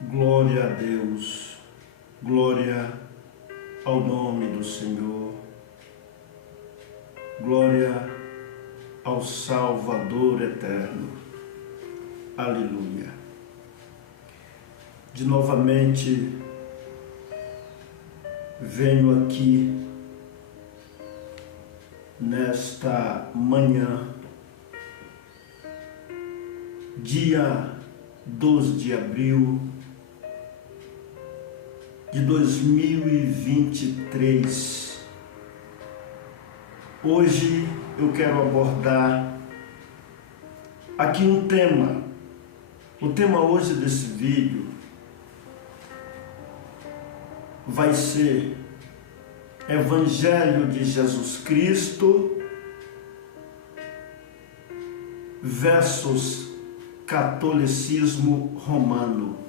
Glória a Deus, glória ao nome do Senhor, glória ao Salvador eterno, aleluia. De novamente venho aqui nesta manhã, dia 12 de abril de 2023. Hoje eu quero abordar aqui um tema. O tema hoje desse vídeo vai ser Evangelho de Jesus Cristo versus Catolicismo Romano.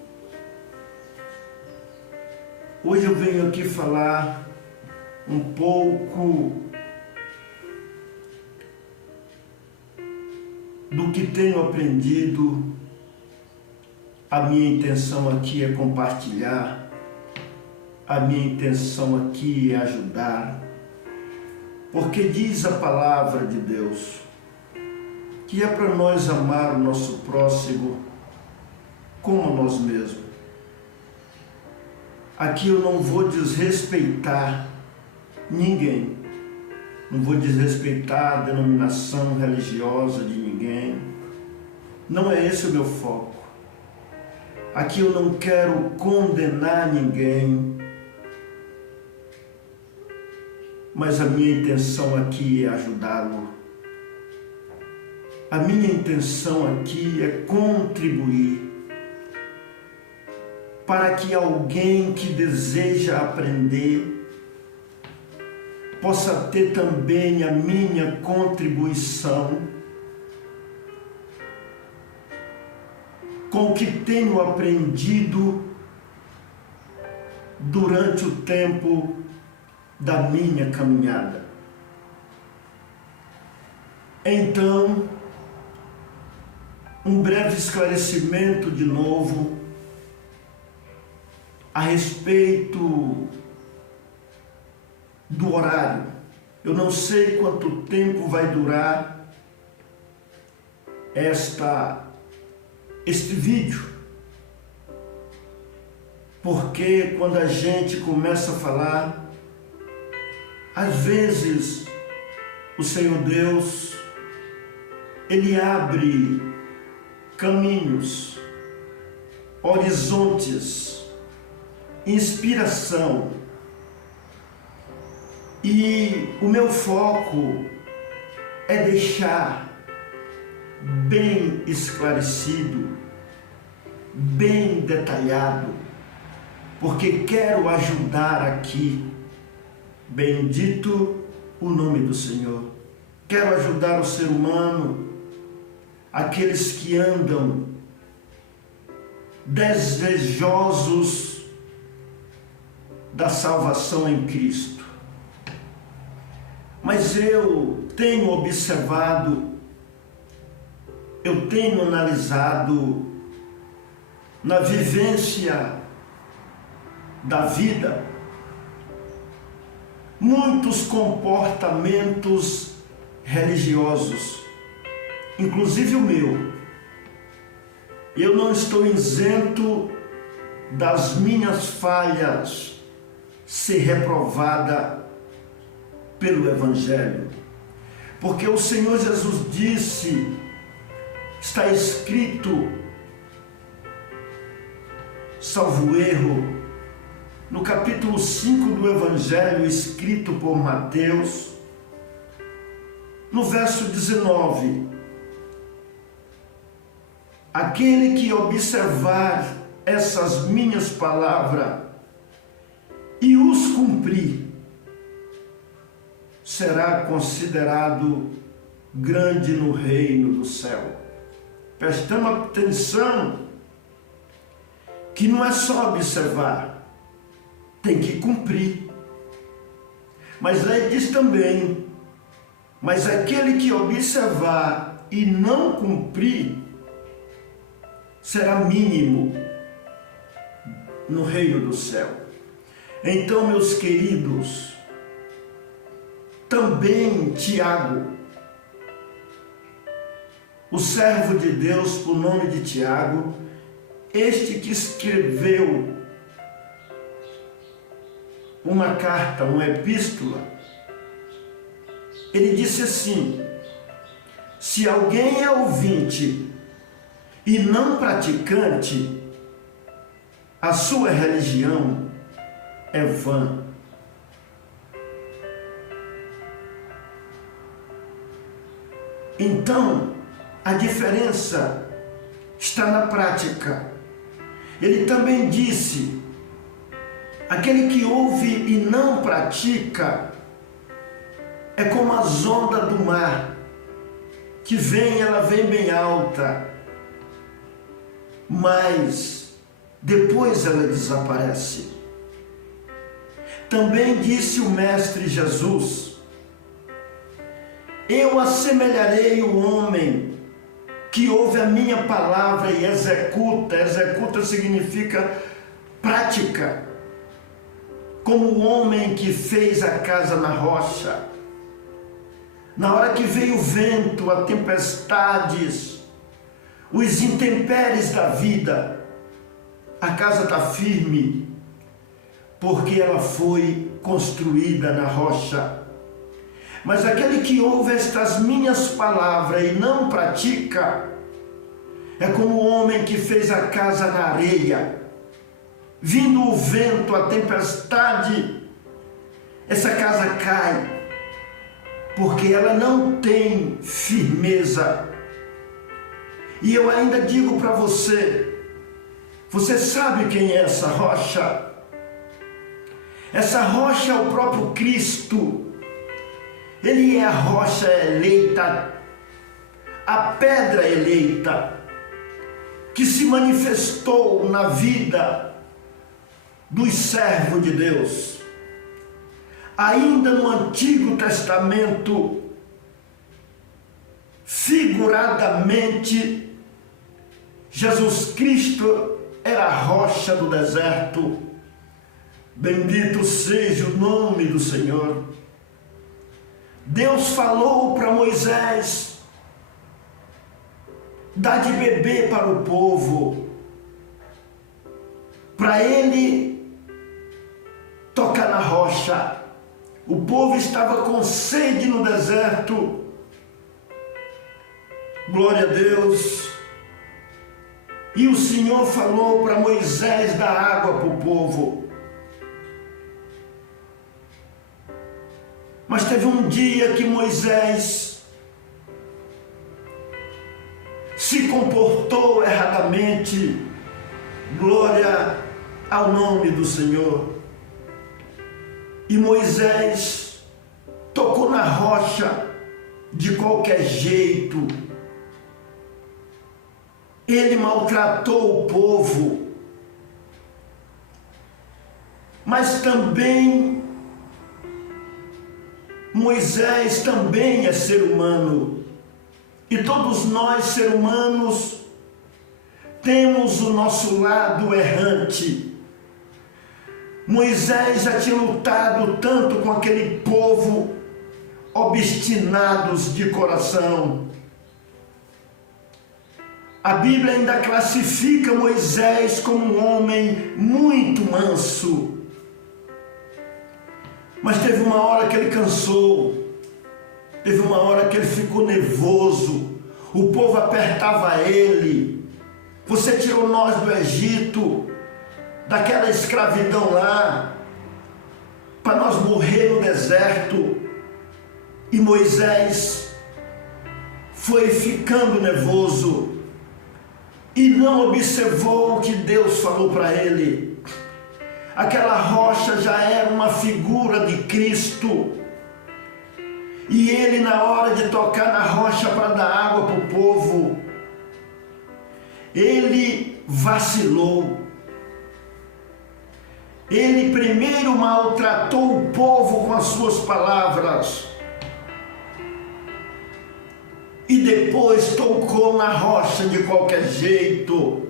Hoje eu venho aqui falar um pouco do que tenho aprendido. A minha intenção aqui é compartilhar, a minha intenção aqui é ajudar, porque diz a palavra de Deus que é para nós amar o nosso próximo como nós mesmos. Aqui eu não vou desrespeitar ninguém, não vou desrespeitar a denominação religiosa de ninguém, não é esse o meu foco. Aqui eu não quero condenar ninguém, mas a minha intenção aqui é ajudá-lo. A minha intenção aqui é contribuir para que alguém que deseja aprender possa ter também a minha contribuição com o que tenho aprendido durante o tempo da minha caminhada. Então, um breve esclarecimento de novo a respeito do horário. Eu não sei quanto tempo vai durar este vídeo, porque quando a gente começa a falar, às vezes o Senhor Deus, Ele abre caminhos, horizontes, inspiração, e o meu foco é deixar bem esclarecido, bem detalhado, porque quero ajudar aqui, bendito o nome do Senhor. Quero ajudar o ser humano, aqueles que andam desejosos da salvação em Cristo. Mas eu tenho observado, eu tenho analisado na vivência da vida muitos comportamentos religiosos, inclusive o meu. Eu não estou isento das minhas falhas ser reprovada pelo Evangelho, porque o Senhor Jesus disse, está escrito, salvo erro, no capítulo 5 do Evangelho escrito por Mateus, no verso 19, aquele que observar essas minhas palavras e os cumprir, será considerado grande no reino do céu. Prestamos atenção que não é só observar, tem que cumprir. Mas aí diz também, mas aquele que observar e não cumprir, será mínimo no reino do céu. Então, meus queridos, também Tiago, o servo de Deus, por nome de Tiago, este que escreveu uma carta, uma epístola, ele disse assim: se alguém é ouvinte e não praticante, a sua religião é vã. Então, a diferença está na prática. Ele também disse: aquele que ouve e não pratica é como as ondas do mar, que ela vem bem alta, mas depois ela desaparece. Também disse o Mestre Jesus: eu assemelharei o homem que ouve a minha palavra e executa. Executa significa prática. Como o homem que fez a casa na rocha. Na hora que veio o vento, as tempestades, os intempéries da vida, a casa está firme, porque ela foi construída na rocha. Mas aquele que ouve estas minhas palavras e não pratica, é como o homem que fez a casa na areia. Vindo o vento, a tempestade, essa casa cai, porque ela não tem firmeza. E eu ainda digo para você, você sabe quem é essa rocha? Essa rocha é o próprio Cristo. Ele é a rocha eleita, a pedra eleita, que se manifestou na vida dos servos de Deus. Ainda no Antigo Testamento, figuradamente, Jesus Cristo era a rocha do deserto. Bendito seja o nome do Senhor. Deus falou para Moisés: dá de beber para o povo, para ele tocar na rocha. O povo estava com sede no deserto. Glória a Deus. E o Senhor falou para Moisés dar água para o povo. Mas teve um dia que Moisés se comportou erradamente. Glória ao nome do Senhor. E Moisés tocou na rocha de qualquer jeito. Ele maltratou o povo. Mas também Moisés também é ser humano, e todos nós, seres humanos, temos o nosso lado errante. Moisés já tinha lutado tanto com aquele povo obstinados de coração. A Bíblia ainda classifica Moisés como um homem muito manso. Mas teve uma hora que ele cansou, teve uma hora que ele ficou nervoso, o povo apertava ele. Você tirou nós do Egito, daquela escravidão lá, para nós morrer no deserto. E Moisés foi ficando nervoso e não observou o que Deus falou para ele. Aquela rocha já era uma figura de Cristo. E ele, na hora de tocar na rocha para dar água para o povo, ele vacilou. Ele primeiro maltratou o povo com as suas palavras. E depois tocou na rocha de qualquer jeito.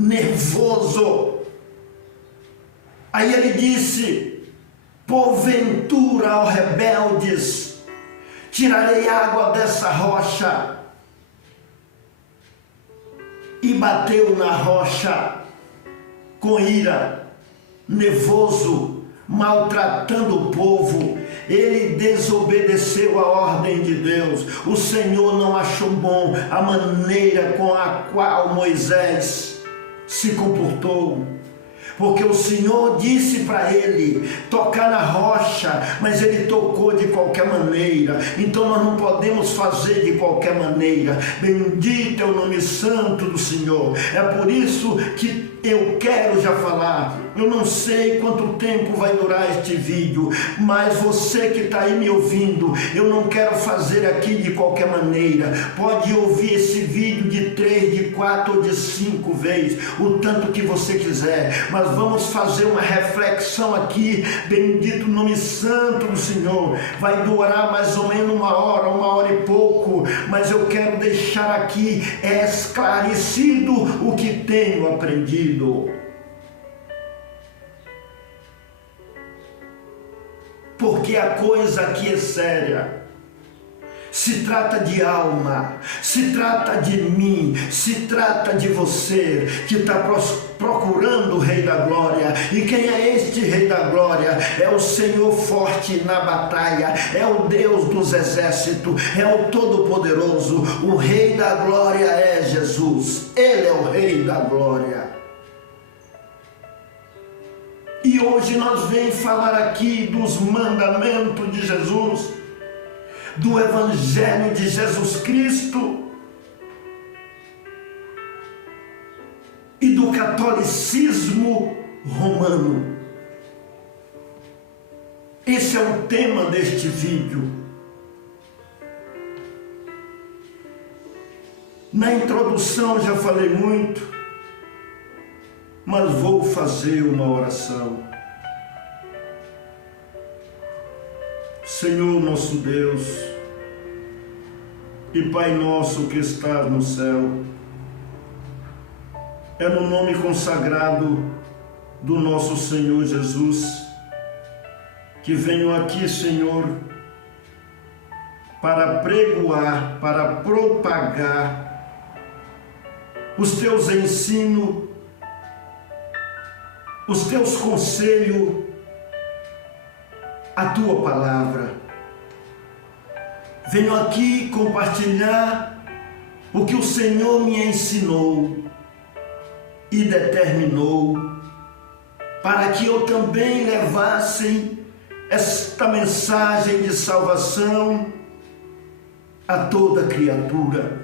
nervoso. Aí ele disse: porventura, ó rebeldes, tirarei água dessa rocha. E bateu na rocha com ira, nervoso, maltratando o povo. Ele desobedeceu a ordem de Deus. O Senhor não achou bom a maneira com a qual Moisés se comportou, porque o Senhor disse para ele tocar na rocha, mas ele tocou de qualquer maneira. Então nós não podemos fazer de qualquer maneira. Bendito é o nome santo do Senhor. É por isso que eu quero já falar. Eu não sei quanto tempo vai durar este vídeo, mas você que está aí me ouvindo, eu não quero fazer aqui de qualquer maneira. Pode ouvir esse vídeo de 3, de 4 ou de 5 vezes, o tanto que você quiser, mas vamos fazer uma reflexão aqui. Bendito o nome santo do Senhor. Vai durar mais ou menos 1 hora e pouco, mas eu quero deixar aqui esclarecido o que tenho aprendido. Porque a coisa aqui é séria. Se trata de alma, se trata de mim, se trata de você que está procurando o Rei da Glória. E quem é este Rei da Glória? É o Senhor forte na batalha, é o Deus dos exércitos, é o Todo-Poderoso. O Rei da Glória é Jesus, Ele é o Rei da Glória. E hoje nós vamos falar aqui dos mandamentos de Jesus, do Evangelho de Jesus Cristo e do catolicismo romano. Esse é o tema deste vídeo. Na introdução já falei muito, mas vou fazer uma oração. Senhor nosso Deus e Pai nosso que estás no céu, é no nome consagrado do nosso Senhor Jesus que venho aqui, Senhor, para pregoar, para propagar os teus ensinos, os teus conselhos, a tua palavra. Venho aqui compartilhar o que o Senhor me ensinou e determinou, para que eu também levasse esta mensagem de salvação a toda criatura.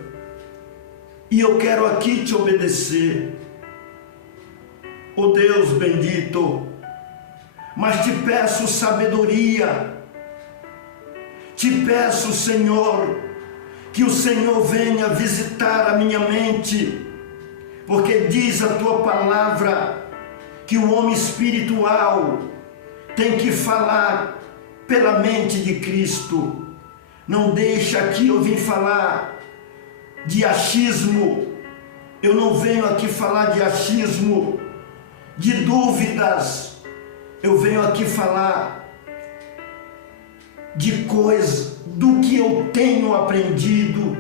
E eu quero aqui te obedecer, ó Deus bendito, mas te peço sabedoria, te peço, Senhor, que o Senhor venha visitar a minha mente, porque diz a tua palavra que o homem espiritual tem que falar pela mente de Cristo. Não deixa aqui eu vim falar de achismo, eu não venho aqui falar de achismo, de dúvidas, eu venho aqui falar de coisas, do que eu tenho aprendido,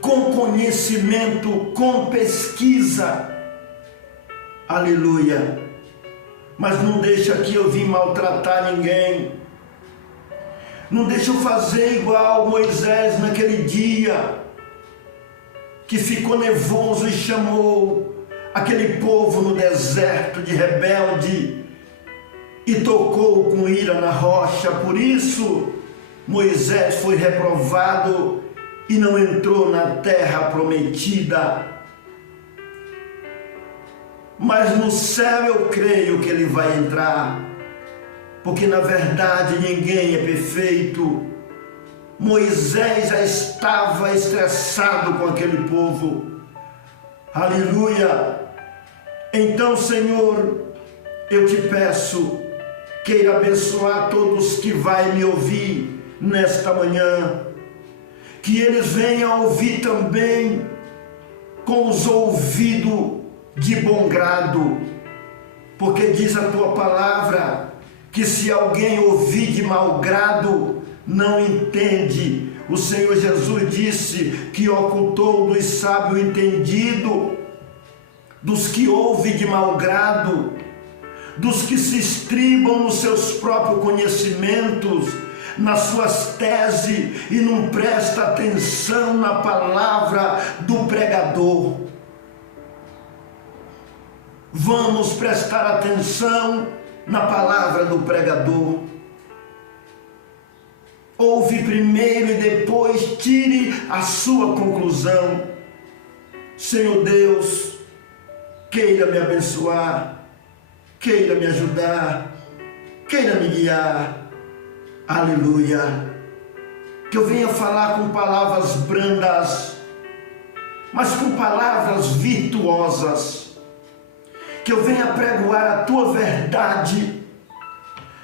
com conhecimento, com pesquisa, aleluia. Mas não deixa aqui eu vir maltratar ninguém, não deixa eu fazer igual Moisés naquele dia, que ficou nervoso e chamou aquele povo no deserto de rebelde e tocou com ira na rocha. Por isso Moisés foi reprovado e não entrou na terra prometida. Mas no céu eu creio que ele vai entrar, porque na verdade ninguém é perfeito. Moisés já estava estressado com aquele povo, aleluia. Então, Senhor, eu te peço, queira abençoar todos que vai me ouvir nesta manhã, que eles venham ouvir também com os ouvidos de bom grado, porque diz a tua palavra que se alguém ouvir de mau grado, não entende. O Senhor Jesus disse que ocultou dos sábios entendido, dos que ouvem de mau grado, dos que se estribam nos seus próprios conhecimentos, nas suas teses, e não presta atenção na palavra do pregador. Vamos prestar atenção na palavra do pregador. Ouve primeiro e depois tire a sua conclusão. Senhor Deus, queira me abençoar, queira me ajudar, queira me guiar. Aleluia. Que eu venha falar com palavras brandas, mas com palavras virtuosas. Que eu venha pregoar a tua verdade,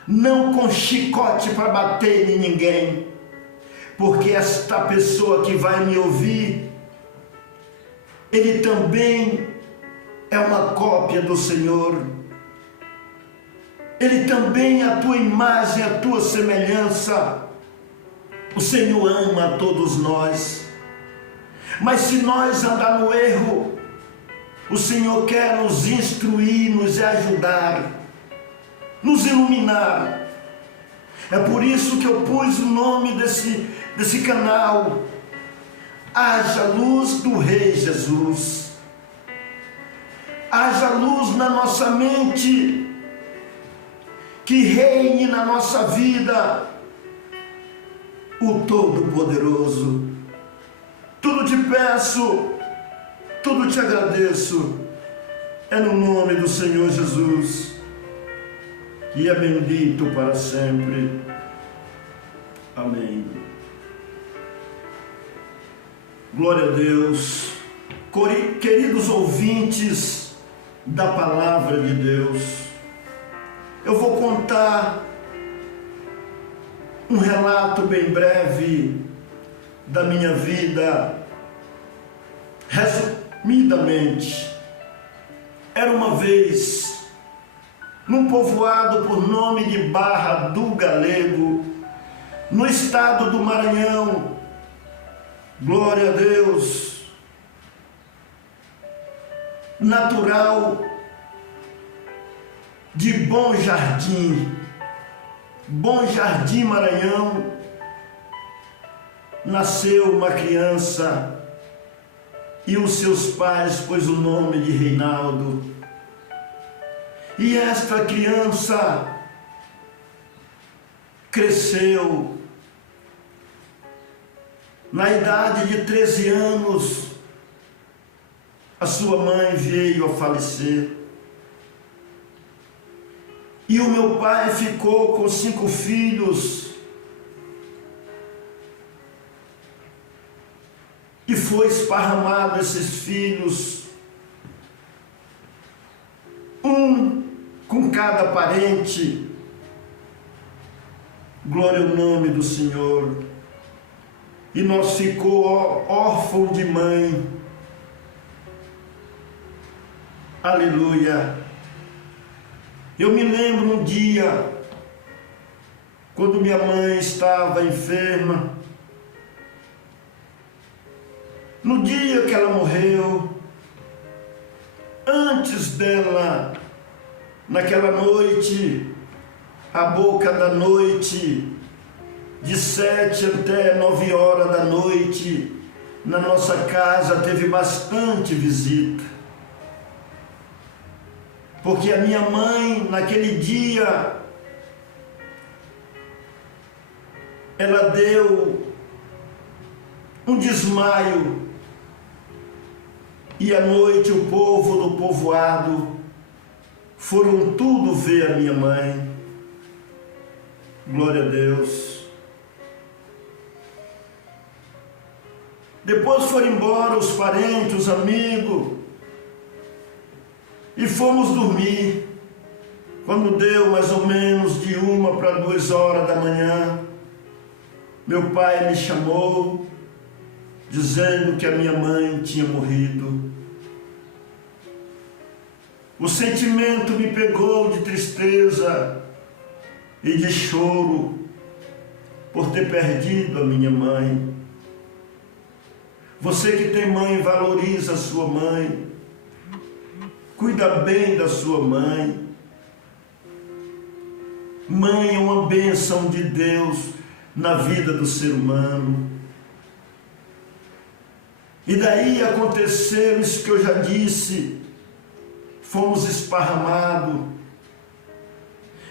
não com chicote para bater em ninguém, porque esta pessoa que vai me ouvir, ele também é uma cópia do Senhor. Ele também é a tua imagem, a tua semelhança. O Senhor ama a todos nós, mas se nós andar no erro, o Senhor quer nos instruir, nos ajudar, nos iluminar. É por isso que eu pus o nome desse canal, Haja Luz do Rei Jesus. Haja luz na nossa mente, que reine na nossa vida o Todo-Poderoso. Tudo te peço, tudo te agradeço, é no nome do Senhor Jesus, que é bendito para sempre. Amém. Glória a Deus. Queridos ouvintes da palavra de Deus, eu vou contar um relato bem breve da minha vida. Resumidamente, era uma vez num povoado por nome de Barra do Galego, no estado do Maranhão. Glória a Deus. Natural de Bom Jardim, Maranhão, nasceu uma criança e os seus pais pôs o nome de Reinaldo. E esta criança cresceu. Na idade de 13 anos, a sua mãe veio a falecer. E o meu pai ficou com 5 filhos. E foi esparramado esses filhos, um com cada parente. Glória ao nome do Senhor. E nós ficou órfão de mãe. Aleluia. Eu me lembro um dia, quando minha mãe estava enferma. No dia que ela morreu, antes dela, naquela noite, a boca da noite, de 7 até 9 horas da noite, na nossa casa teve bastante visita. Porque a minha mãe, naquele dia, ela deu um desmaio. E à noite o povo do povoado foram tudo ver a minha mãe. Glória a Deus. Depois foram embora os parentes, os amigos, e fomos dormir. Quando deu mais ou menos de 1 para 2 horas da manhã, meu pai me chamou dizendo que a minha mãe tinha morrido. O sentimento me pegou de tristeza e de choro por ter perdido a minha mãe. Você que tem mãe, valoriza a sua mãe. Cuida bem da sua mãe. Mãe é uma bênção de Deus na vida do ser humano. E daí aconteceu isso que eu já disse. Fomos esparramados.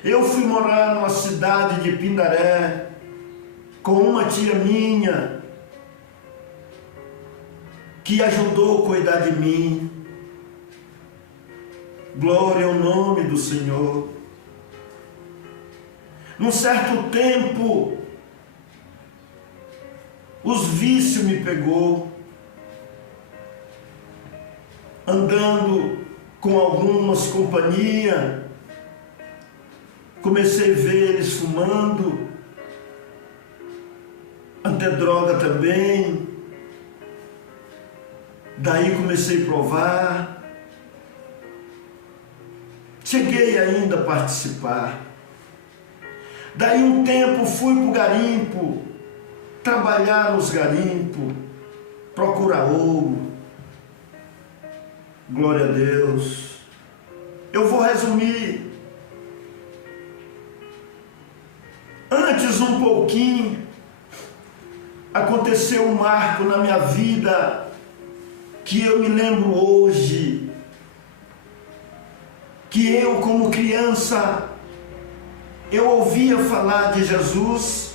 Eu fui morar numa cidade de Pindaré com uma tia minha que ajudou a cuidar de mim. Glória ao nome do Senhor. Num certo tempo, os vícios me pegou, andando com algumas companhias, comecei a ver eles fumando, até droga também. Daí comecei a provar. Cheguei ainda a participar. Daí um tempo fui para o garimpo, trabalhar nos garimpos, procurar ouro. Glória a Deus. Eu vou resumir. Antes um pouquinho, aconteceu um marco na minha vida que eu me lembro hoje, que eu como criança, eu ouvia falar de Jesus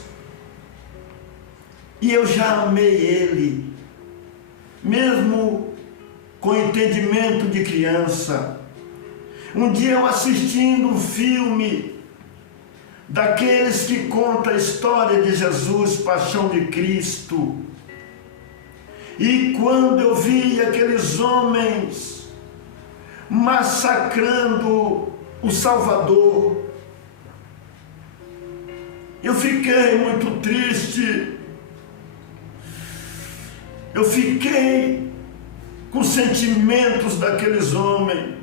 e eu já amei Ele, mesmo com entendimento de criança. Um dia eu assistindo um filme daqueles que conta a história de Jesus, Paixão de Cristo, e quando eu vi aqueles homens massacrando o Salvador, eu fiquei muito triste, eu fiquei com sentimentos daqueles homens.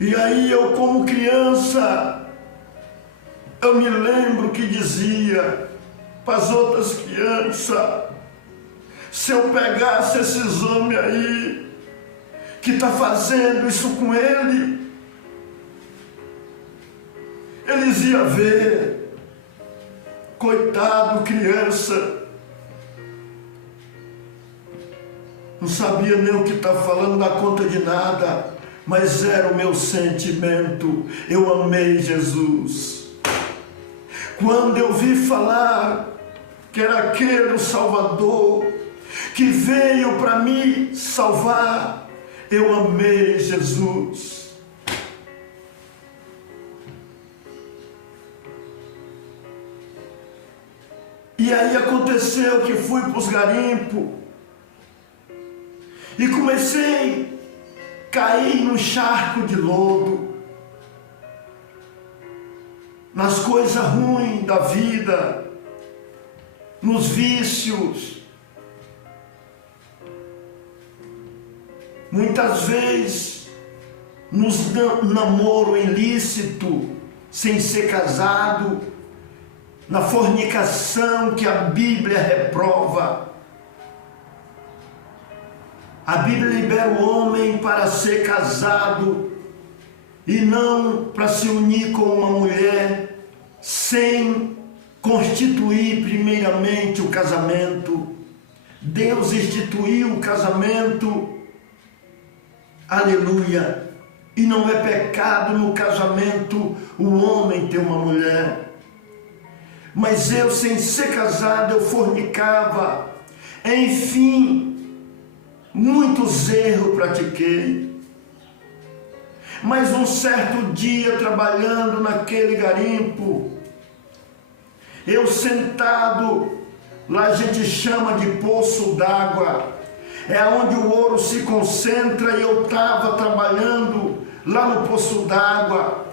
E aí eu, como criança, eu me lembro que dizia para as outras crianças: se eu pegasse esses homens aí que está fazendo isso com ele, eles iam ver, coitado, criança, não sabia nem o que está falando, dá conta de nada, mas era o meu sentimento. Eu amei Jesus. Quando eu vi falar que era aquele o Salvador que veio para me salvar, eu amei Jesus. E aí aconteceu que fui para os garimpos e comecei a cair num charco de lodo, nas coisas ruins da vida, nos vícios. Muitas vezes nos namoro ilícito, sem ser casado, na fornicação que a Bíblia reprova. A Bíblia libera o homem para ser casado e não para se unir com uma mulher sem constituir primeiramente o casamento. Deus instituiu o casamento, aleluia, e não é pecado no casamento o homem ter uma mulher. Mas eu, sem ser casado, eu fornicava. Enfim, muitos erros pratiquei. Mas um certo dia, trabalhando naquele garimpo, eu sentado, lá a gente chama de poço d'água, é onde o ouro se concentra, e eu estava trabalhando lá no poço d'água,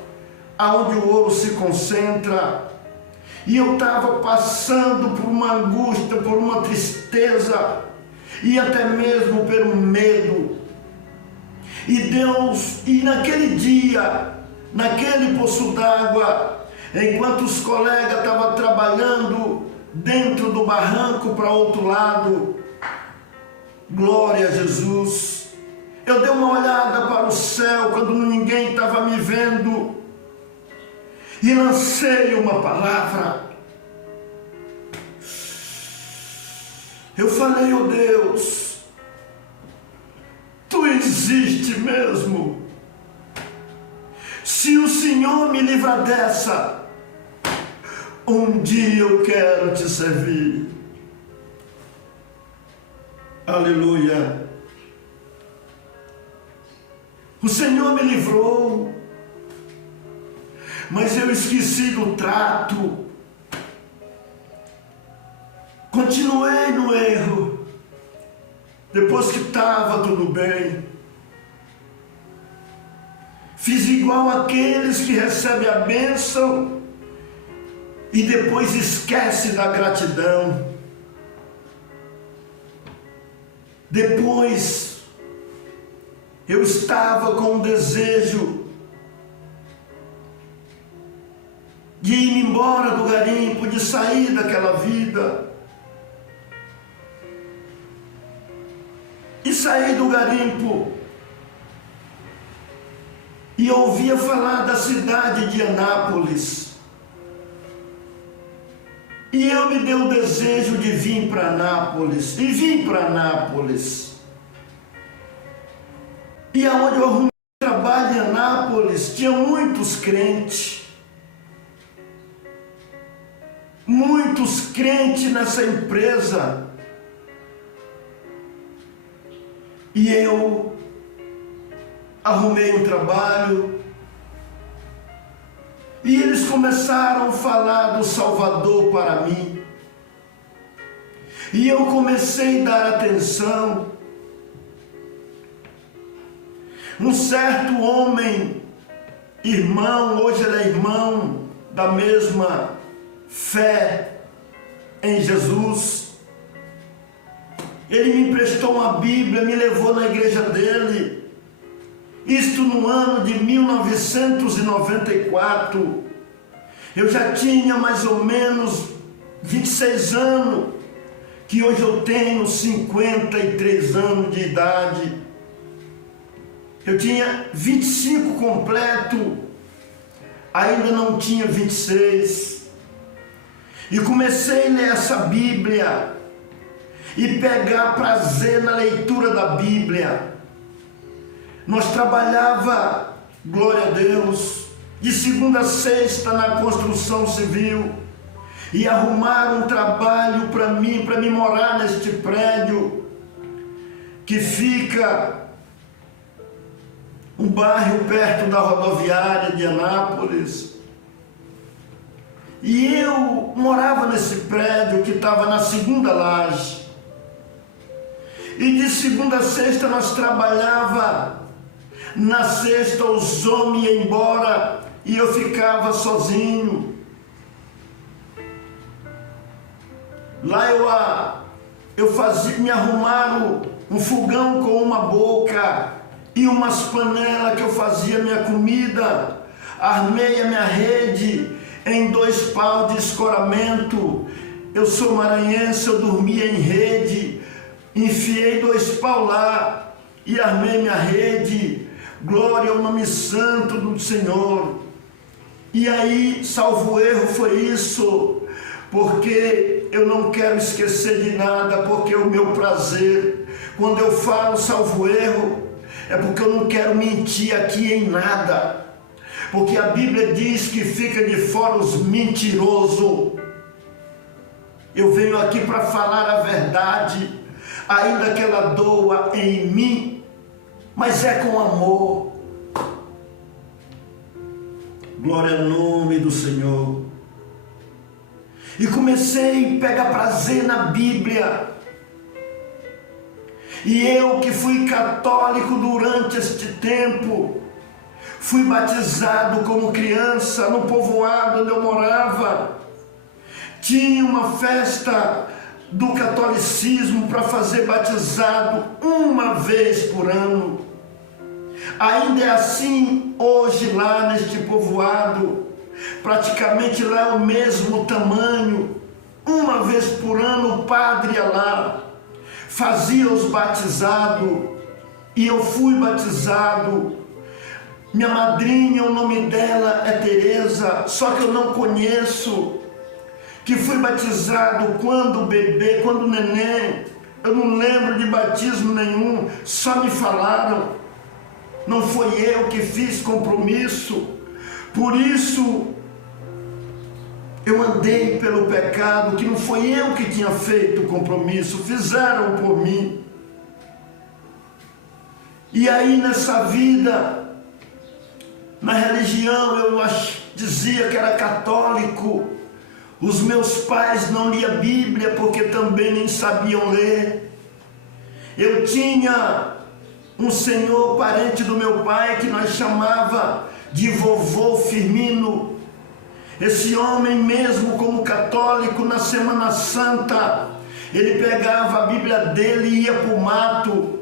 aonde o ouro se concentra. E eu estava passando por uma angústia, por uma tristeza, e até mesmo por um medo. E naquele dia, naquele poço d'água, enquanto os colegas estavam trabalhando dentro do barranco para outro lado, glória a Jesus, eu dei uma olhada para o céu quando ninguém estava me vendo e lancei uma palavra. Eu falei: oh Deus, Tu existe mesmo. Se o Senhor me livrar dessa, um dia eu quero Te servir. Aleluia. O Senhor me livrou, mas eu esqueci do trato. Continuei no erro, depois que estava tudo bem. Fiz igual aqueles que recebem a bênção e depois esquece da gratidão. Depois, eu estava com um desejo de ir embora do garimpo, de sair daquela vida. E saí do garimpo e ouvia falar da cidade de Anápolis. E eu me dei o desejo de vir para Anápolis. E vim para Anápolis. E aonde eu arrumei trabalho em Anápolis, tinha muitos crentes. Muitos crentes nessa empresa. E eu arrumei um trabalho. E eles começaram a falar do Salvador para mim. E eu comecei a dar atenção. Um certo homem, irmão, hoje ele é irmão da mesma fé em Jesus. Ele me emprestou uma Bíblia, me levou na igreja dele. Isto no ano de 1994. Eu já tinha mais ou menos 26 anos, que hoje eu tenho 53 anos de idade. Eu tinha 25 completo, ainda não tinha 26. E comecei a ler essa Bíblia e pegar prazer na leitura da Bíblia. Nós trabalhava, glória a Deus, de segunda a sexta na construção civil, e arrumaram um trabalho para mim morar neste prédio, que fica um bairro perto da rodoviária de Anápolis. E eu morava nesse prédio que estava na segunda laje. E de segunda a sexta nós trabalhava. Na sexta os homens iam embora e eu ficava sozinho. Lá me arrumaram um fogão com uma boca e umas panelas que eu fazia minha comida. Armei a minha rede em 2 paus de escoramento. Eu sou maranhense, eu dormia em rede. Enfiei 2 paus lá e armei minha rede. Glória ao nome santo do Senhor. E aí, salvo erro, foi isso, porque eu não quero esquecer de nada, porque o meu prazer, quando eu falo salvo erro, é porque eu não quero mentir aqui em nada, porque a Bíblia diz que fica de fora os mentirosos. Eu venho aqui para falar a verdade, ainda que ela doa em mim, mas é com amor. Glória ao nome do Senhor. E comecei a pegar prazer na Bíblia. E eu que fui católico durante este tempo, fui batizado como criança no povoado onde eu morava. tinha uma festa do catolicismo para fazer batizado uma vez por ano. Ainda é assim hoje lá neste povoado, praticamente lá é o mesmo tamanho. Uma vez por ano o padre ia lá, fazia os batizados, e eu fui batizado. Minha madrinha, o nome dela é Teresa, só que eu não conheço, que fui batizado quando bebê, quando neném. Eu não lembro de batismo nenhum, só me falaram. Não foi eu que fiz compromisso. Por isso eu andei pelo pecado, que não foi eu que tinha feito o compromisso, fizeram por mim. E aí nessa vida, na religião, eu dizia que era católico. Os meus pais não liam Bíblia porque também nem sabiam ler. Eu tinha um senhor, parente do meu pai, que nós chamava de vovô Firmino. Esse homem, mesmo como católico, na Semana Santa, ele pegava a Bíblia dele e ia para o mato.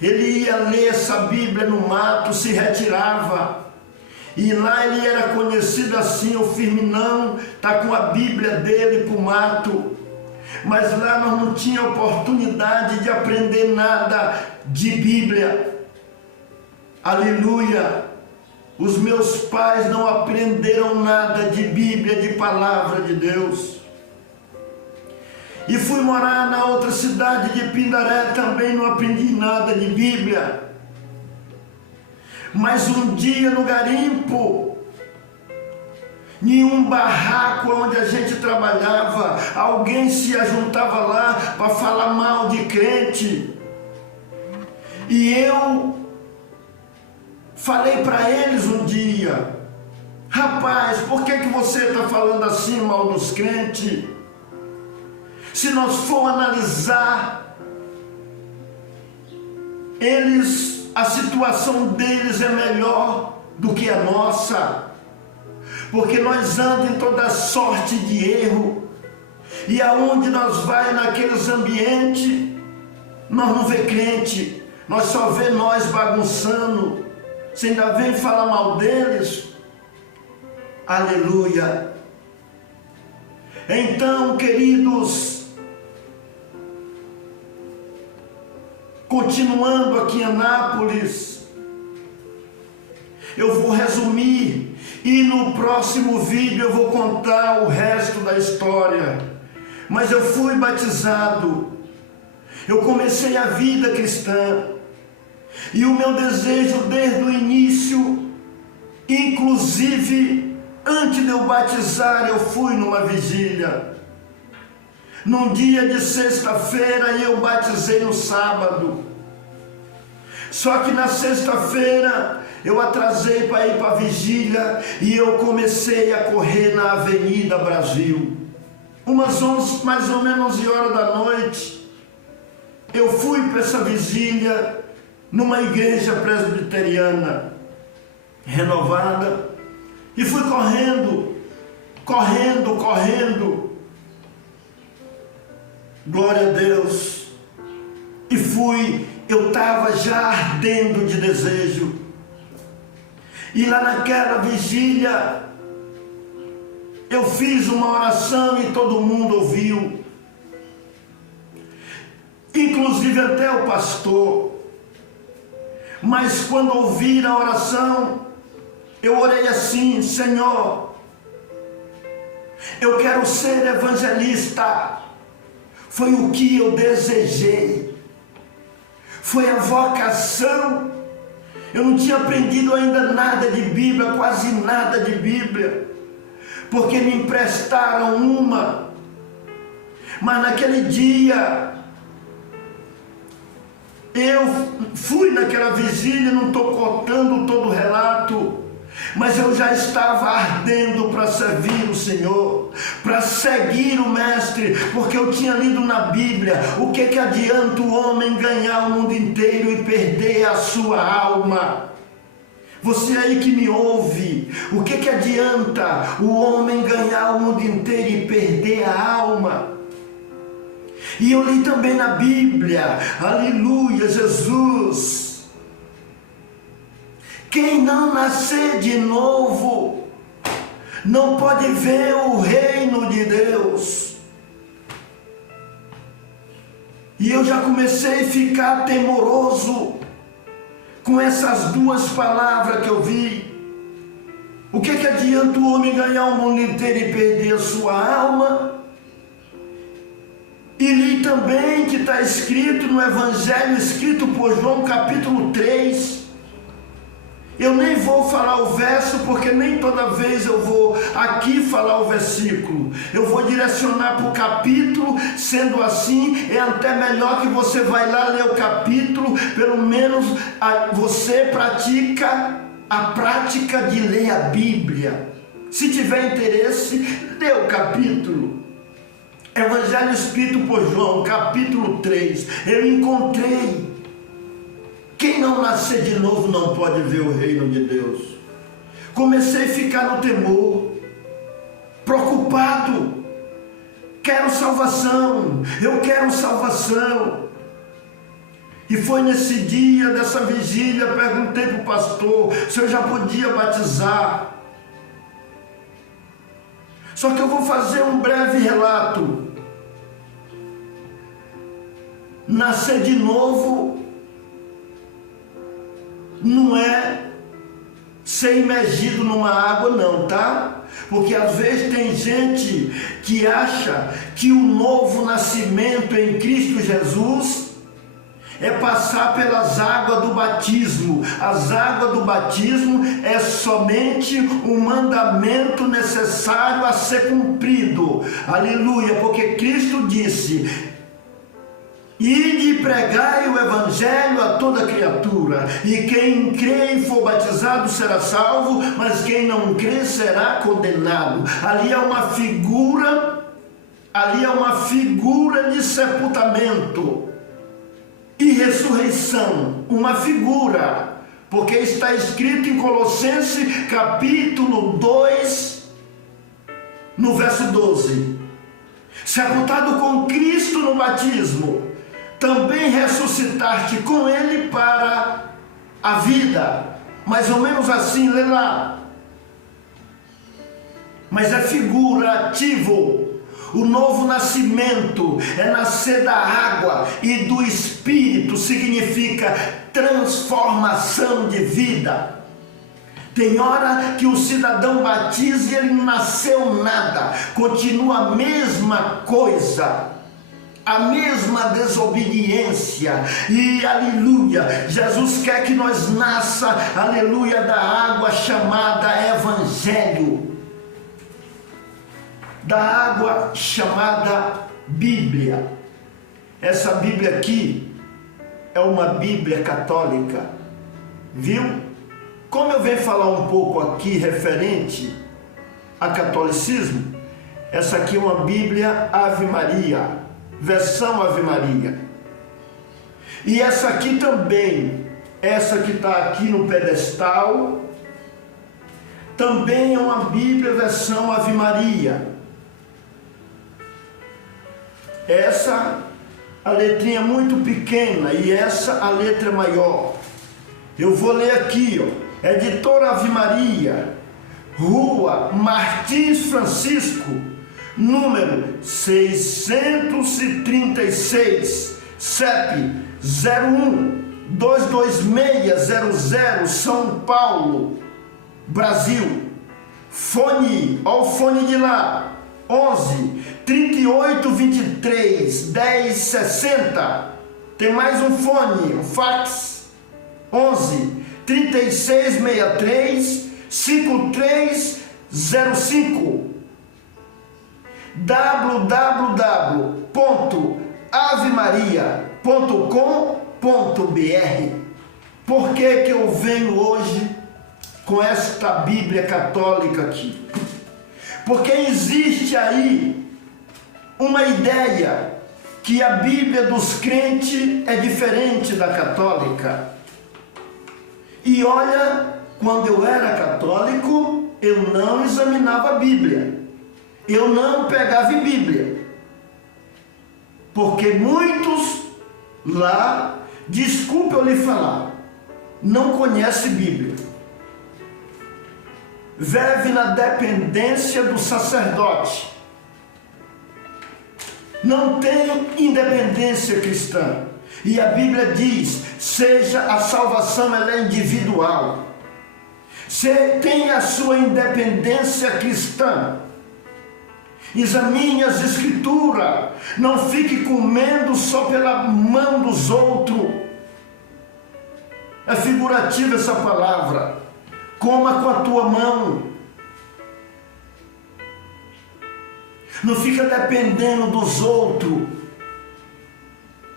Ele ia ler essa Bíblia no mato, se retirava. E lá ele era conhecido assim, o Firminão, está com a Bíblia dele para o mato. Mas lá nós não tínhamos oportunidade de aprender nada de Bíblia. Aleluia! Os meus pais não aprenderam nada de Bíblia, de palavra de Deus. E fui morar na outra cidade de Pindaré, também não aprendi nada de Bíblia. Mas um dia no garimpo, em um barraco onde a gente trabalhava, alguém se ajuntava lá para falar mal de crente. E eu falei para eles um dia: rapaz, por que você está falando assim mal dos crentes? Se nós for analisar, a situação deles é melhor do que a nossa, porque nós andamos em toda sorte de erro, e aonde nós vai naqueles ambientes, nós não vê crente, nós só vê nós bagunçando. Você ainda vem falar mal deles? Aleluia! Então, queridos, continuando aqui em Anápolis, eu vou resumir e no próximo vídeo eu vou contar o resto da história. Mas eu fui batizado, eu comecei a vida cristã, e o meu desejo desde o início, inclusive antes de eu batizar, eu fui numa vigília. Num dia de sexta-feira eu batizei no sábado. Só que na sexta-feira eu atrasei para ir para a vigília e eu comecei a correr na Avenida Brasil. Mais ou menos 11 horas da noite, eu fui para essa vigília numa igreja presbiteriana renovada e fui correndo. Glória a Deus. E eu estava já ardendo de desejo. E lá naquela vigília, eu fiz uma oração e todo mundo ouviu. Inclusive até o pastor. Mas quando ouvi a oração, eu orei assim: Senhor, eu quero ser evangelista. Foi o que eu desejei, foi a vocação. Eu não tinha aprendido ainda nada de Bíblia, quase nada de Bíblia, porque me emprestaram uma. Mas naquele dia, eu fui naquela vigília, não estou contando todo o relato, mas eu já estava ardendo para servir o Senhor, para seguir o Mestre, porque eu tinha lido na Bíblia: o que adianta o homem ganhar o mundo inteiro e perder a sua alma? Você aí que me ouve, o que adianta o homem ganhar o mundo inteiro e perder a alma? E eu li também na Bíblia, aleluia, Jesus, quem não nascer de novo, não pode ver o reino de Deus. E eu já comecei a ficar temoroso com essas duas palavras que eu vi. O que adianta o homem ganhar o mundo inteiro e perder a sua alma? E li também que está escrito no Evangelho, escrito por João, capítulo 3. Eu nem vou falar o verso, porque nem toda vez eu vou aqui falar o versículo. Eu vou direcionar para o capítulo, sendo assim, é até melhor que você vai lá ler o capítulo, pelo menos você pratica a prática de ler a Bíblia. Se tiver interesse, lê o capítulo. Evangelho escrito por João, capítulo 3, eu encontrei. Quem não nascer de novo não pode ver o reino de Deus. Comecei a ficar no temor, preocupado. Quero salvação, eu quero salvação. E foi nesse dia dessa vigília, perguntei para o pastor se eu já podia batizar. Só que eu vou fazer um breve relato. Nascer de novo não é ser imergido numa água não, tá? Porque às vezes tem gente que acha que o novo nascimento em Cristo Jesus é passar pelas águas do batismo. As águas do batismo é somente um mandamento necessário a ser cumprido. Aleluia, porque Cristo disse: ide e pregai o Evangelho a toda criatura, e quem crê e for batizado será salvo, mas quem não crê será condenado. Ali é uma figura de sepultamento e ressurreição, uma figura, porque está escrito em Colossenses capítulo 2, no verso 12, sepultado com Cristo no batismo, também ressuscitaste com ele para a vida. Mais ou menos assim, lê lá. Mas é figurativo. O novo nascimento é nascer da água e do Espírito, significa transformação de vida. Tem hora que o cidadão batiza e ele não nasceu nada, continua a mesma coisa, a mesma desobediência. E aleluia, Jesus quer que nós nasça, aleluia, da água chamada Evangelho, da água chamada Bíblia. Essa Bíblia aqui é uma Bíblia católica, viu? Como eu venho falar um pouco aqui referente a catolicismo, essa aqui é uma Bíblia Ave Maria, versão Ave Maria. E essa aqui também, essa que está aqui no pedestal, também é uma Bíblia versão Ave Maria. Essa, a letrinha é muito pequena, e essa, a letra é maior. Eu vou ler aqui, ó. Editora Ave Maria, Rua Martins Francisco, número 636, CEP 01-22600, São Paulo, Brasil. Fone, ó o fone de lá, 11 38 23 10 60. Tem mais um fone, um fax, 11 36 63 5305. www.avemaria.com.br. Por que eu venho hoje com esta Bíblia católica aqui? Porque existe aí uma ideia que a Bíblia dos crentes é diferente da católica. E olha Quando eu era católico, eu não examinava a Bíblia. Eu não pegava em Bíblia. Porque muitos lá, desculpe eu lhe falar, não conhecem Bíblia. Vive na dependência do sacerdote. Não tem independência cristã. E a Bíblia diz, seja a salvação, ela é individual. Você tem a sua independência cristã. Examine as escrituras. Não fique comendo só pela mão dos outros. É figurativa essa palavra. Coma com a tua mão. Não fica dependendo dos outros.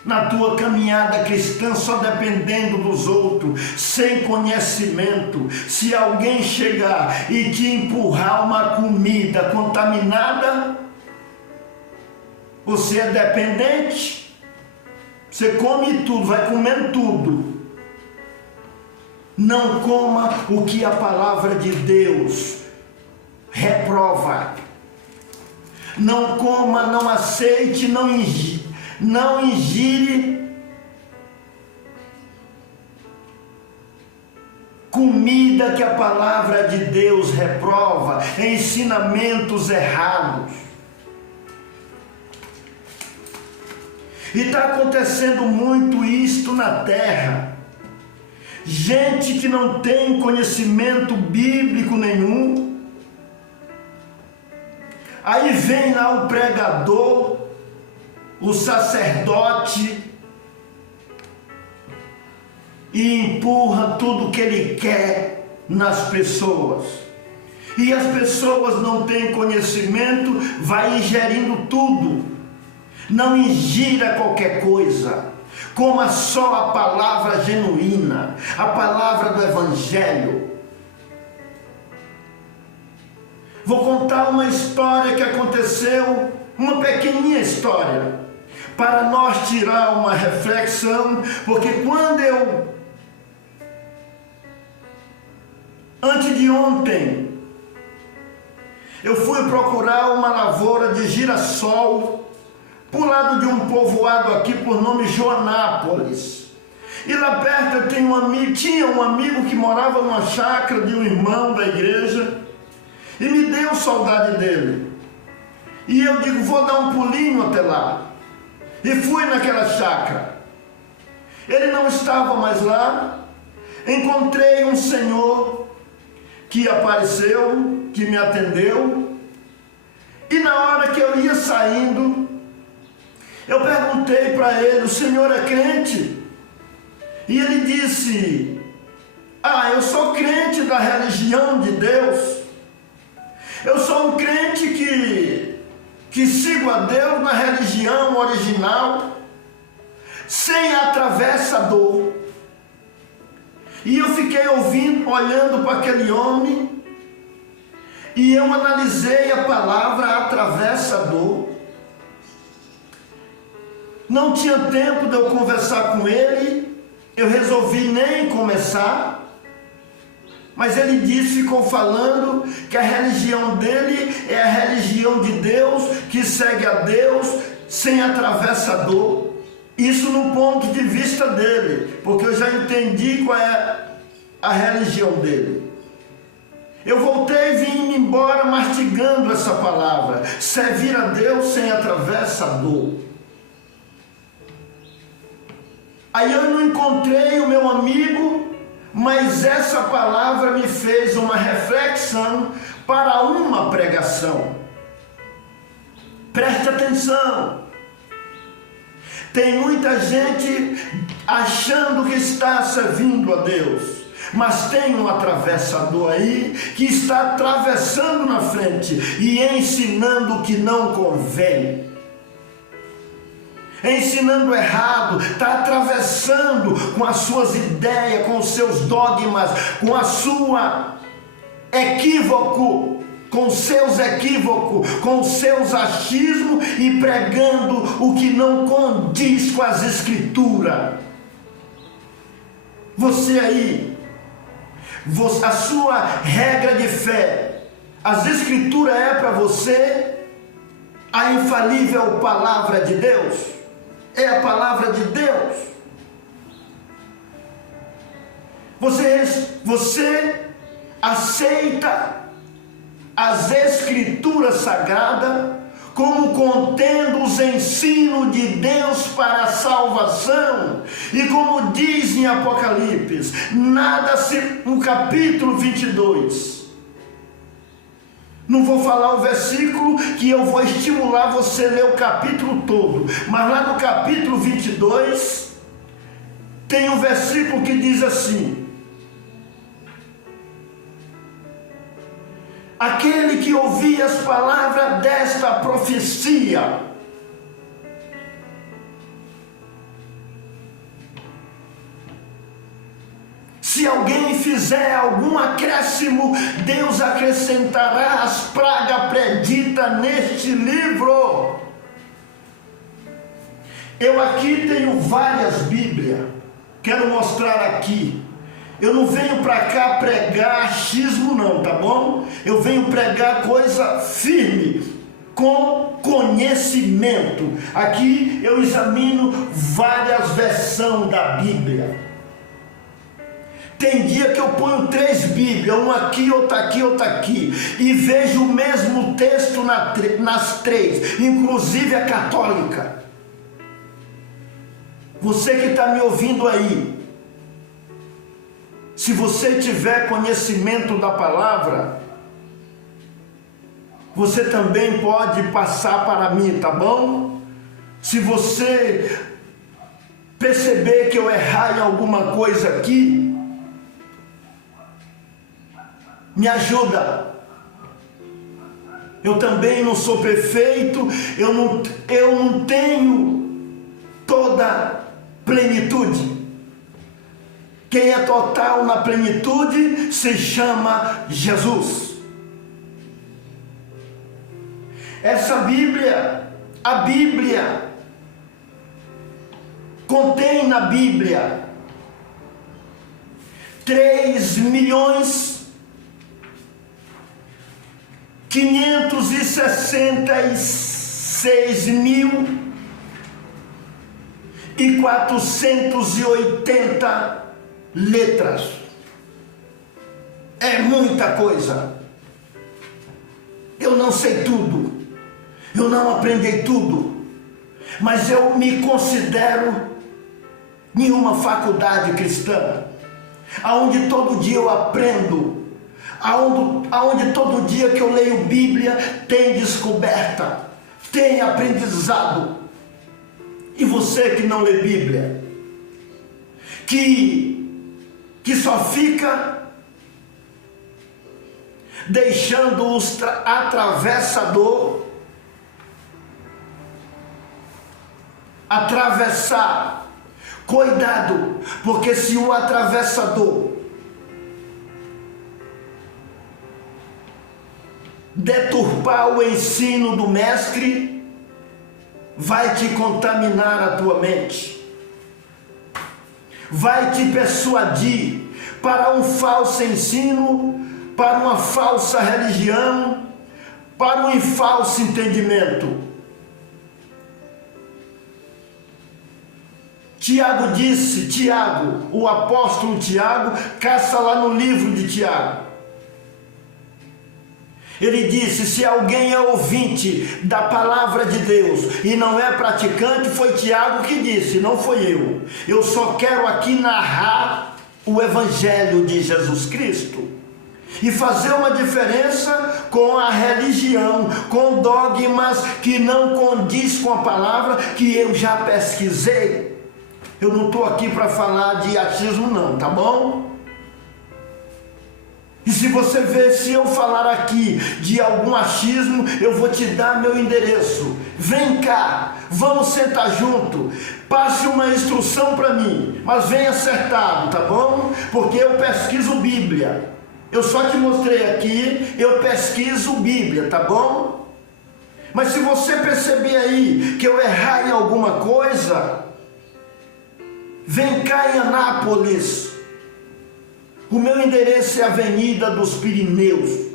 Na tua caminhada cristã, só dependendo dos outros, sem conhecimento. Se alguém chegar e te empurrar uma comida contaminada, você é dependente. Você come tudo, vai comendo tudo. Não coma o que a palavra de Deus reprova. Não coma, não aceite, não ingire comida que a palavra de Deus reprova, ensinamentos errados. E está acontecendo muito isto na terra. Gente que não tem conhecimento bíblico nenhum. Aí vem lá o pregador, o sacerdote, e empurra tudo que ele quer nas pessoas. E as pessoas não têm conhecimento, vai ingerindo tudo. Não ingira qualquer coisa. Coma só a palavra genuína, a palavra do Evangelho. Vou contar uma história que aconteceu, uma pequenininha história, para nós tirar uma reflexão, porque antes de ontem, eu fui procurar uma lavoura de girassol, por lado de um povoado aqui por nome Joanápolis. E lá perto eu tinha um amigo que morava numa chácara de um irmão da igreja, e me deu saudade dele. E eu digo, vou dar um pulinho até lá. E fui naquela chácara. Ele não estava mais lá. Encontrei um senhor que apareceu, que me atendeu. E na hora que eu ia saindo, eu perguntei para ele, o senhor é crente? E ele disse, eu sou crente da religião de Deus. Eu sou um crente que sigo a Deus na religião original, sem atravessador. E eu fiquei olhando para aquele homem, e eu analisei a palavra atravessador. Não tinha tempo de eu conversar com ele, eu resolvi nem começar. Mas ele ficou falando que a religião dele é a religião de Deus, que segue a Deus sem atravessador. Isso no ponto de vista dele, porque eu já entendi qual é a religião dele. Eu voltei e vim embora mastigando essa palavra, servir a Deus sem atravessador. Aí eu não encontrei o meu amigo, mas essa palavra me fez uma reflexão para uma pregação. Preste atenção. Tem muita gente achando que está servindo a Deus, mas tem um atravessador aí que está atravessando na frente e ensinando o que não convém. Ensinando errado, está atravessando com as suas ideias, com os seus dogmas, com a sua equívoco, com seus equívocos, com seus achismos e pregando o que não condiz com as escrituras. Você aí, a sua regra de fé. As Escrituras é para você a infalível palavra de Deus. É a palavra de Deus. Você aceita as Escrituras Sagradas como contendo os ensinos de Deus para a salvação, e como diz em Apocalipse, no capítulo 22, não vou falar o versículo, que eu vou estimular você a ler o capítulo todo, mas lá no capítulo 22, tem um versículo que diz assim: aquele que ouvir as palavras desta profecia, se alguém fizer algum acréscimo, Deus acrescentará as pragas preditas neste livro. Eu aqui tenho várias Bíblias, quero mostrar aqui. Eu não venho para cá pregar achismo não, tá bom? Eu venho pregar coisa firme, com conhecimento. Aqui eu examino várias versões da Bíblia. Tem dia que eu ponho 3 Bíblias, uma aqui, outra aqui, outra aqui, e vejo o mesmo texto nas 3, inclusive a católica. Você que está me ouvindo aí, se você tiver conhecimento da palavra, você também pode passar para mim, tá bom? Se você perceber que eu errar em alguma coisa aqui, me ajuda. Eu também não sou perfeito, eu não tenho toda plenitude. Quem é total na plenitude se chama Jesus. Essa Bíblia, a Bíblia, contém na Bíblia 3.566.480 letras. É muita coisa. Eu não sei tudo, eu não aprendi tudo, mas eu me considero em uma faculdade cristã, aonde todo dia eu aprendo, aonde todo dia que eu leio Bíblia tem descoberta, tem aprendizado. E você que não lê Bíblia, que só fica deixando os atravessador atravessar. Cuidado, porque se o atravessador deturpar o ensino do mestre, vai te contaminar a tua mente, vai te persuadir para um falso ensino, para uma falsa religião, para um falso entendimento. Tiago disse, o apóstolo Tiago, caça lá no livro de Tiago. Ele disse: se alguém é ouvinte da palavra de Deus e não é praticante, foi Tiago que disse, não foi eu. Eu só quero aqui narrar o Evangelho de Jesus Cristo e fazer uma diferença com a religião, com dogmas que não condiz com a palavra que eu já pesquisei. Eu não estou aqui para falar de achismo não, tá bom? E se você ver, se eu falar aqui de algum achismo, eu vou te dar meu endereço. Vem cá, vamos sentar junto, passe uma instrução para mim, mas venha acertado, tá bom? Porque eu pesquiso Bíblia. Eu só te mostrei aqui, eu pesquiso Bíblia, tá bom? Mas se você perceber aí que eu errar em alguma coisa, vem cá em Anápolis, O meu endereço é Avenida dos Pirineus,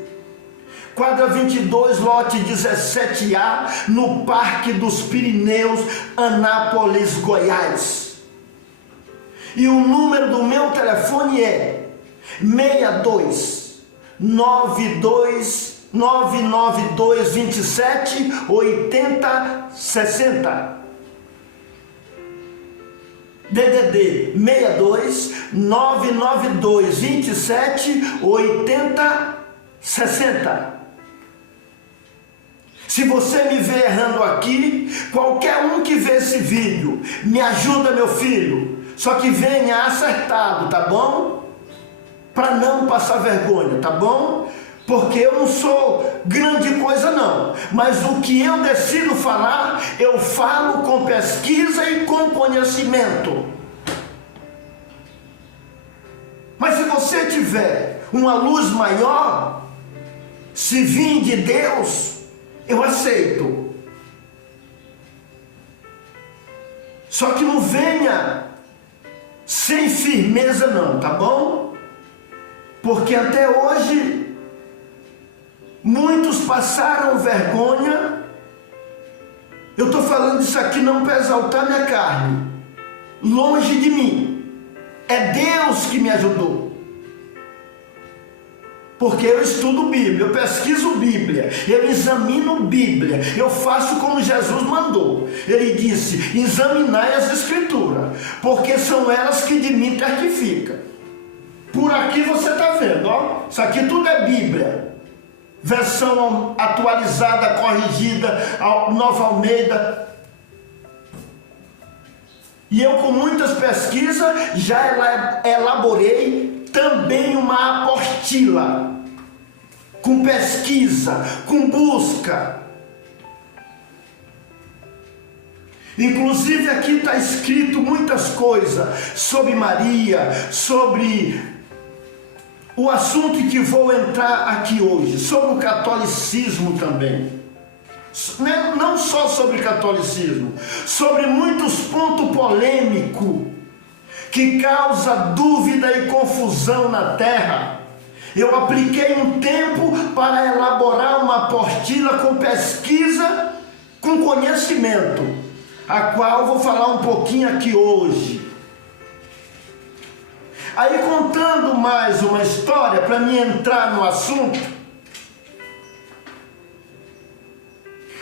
quadra 22, lote 17A, no Parque dos Pirineus, Anápolis, Goiás. E o número do meu telefone é 992 27 80 60. DDD 62 992 27 80 60. Se você me vê errando aqui, qualquer um que vê esse vídeo, me ajuda, meu filho, só que venha acertado, tá bom? Para não passar vergonha, tá bom? Porque eu não sou grande coisa não, mas o que eu decido falar, eu falo com pesquisa e com conhecimento. Mas se você tiver uma luz maior, se vir de Deus, eu aceito. Só que não venha sem firmeza não, tá bom? Porque até hoje muitos passaram vergonha. Eu estou falando isso aqui não para exaltar minha carne, longe de mim. É Deus que me ajudou. Porque eu estudo Bíblia, eu pesquiso Bíblia, eu examino Bíblia, eu faço como Jesus mandou. Ele disse: examinai as Escrituras, porque são elas que de mim testificam. Por aqui você está vendo, ó, isso aqui tudo é Bíblia. Versão atualizada, corrigida, Nova Almeida. E eu, com muitas pesquisas, já elaborei também uma apostila, com pesquisa, com busca. Inclusive aqui está escrito muitas coisas sobre Maria, sobre o assunto que vou entrar aqui hoje, sobre o catolicismo também. Não só sobre catolicismo, sobre muitos pontos polêmicos que causa dúvida e confusão na terra. Eu apliquei um tempo para elaborar uma apostila com pesquisa, com conhecimento, a qual eu vou falar um pouquinho aqui hoje. Aí, contando mais uma história para me entrar no assunto,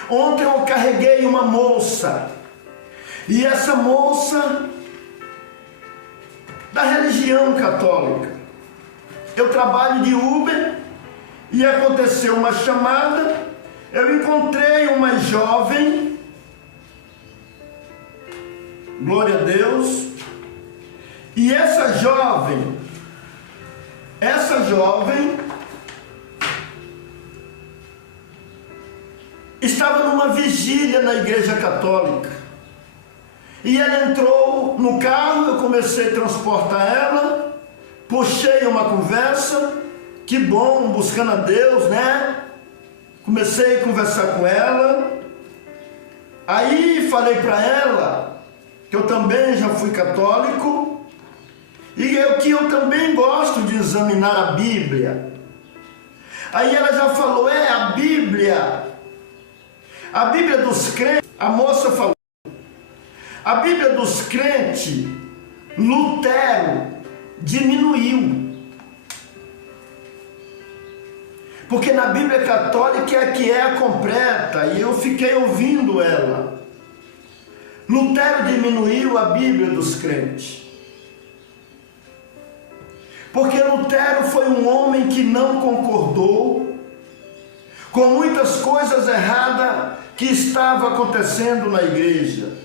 ontem eu carreguei uma moça, e essa moça da religião católica. Eu trabalho de Uber e aconteceu uma chamada. Eu encontrei uma jovem, glória a Deus, e essa jovem estava numa vigília na igreja católica. E ela entrou no carro, eu comecei a transportar ela, puxei uma conversa, que bom, buscando a Deus, né? Comecei a conversar com ela, aí falei para ela que eu também já fui católico, e que eu também gosto de examinar a Bíblia. Aí ela já falou, a Bíblia dos crentes, a moça falou, a Bíblia dos crentes, Lutero diminuiu. Porque na Bíblia católica é que é a completa, e eu fiquei ouvindo ela. Lutero diminuiu a Bíblia dos crentes. Porque Lutero foi um homem que não concordou com muitas coisas erradas que estavam acontecendo na igreja.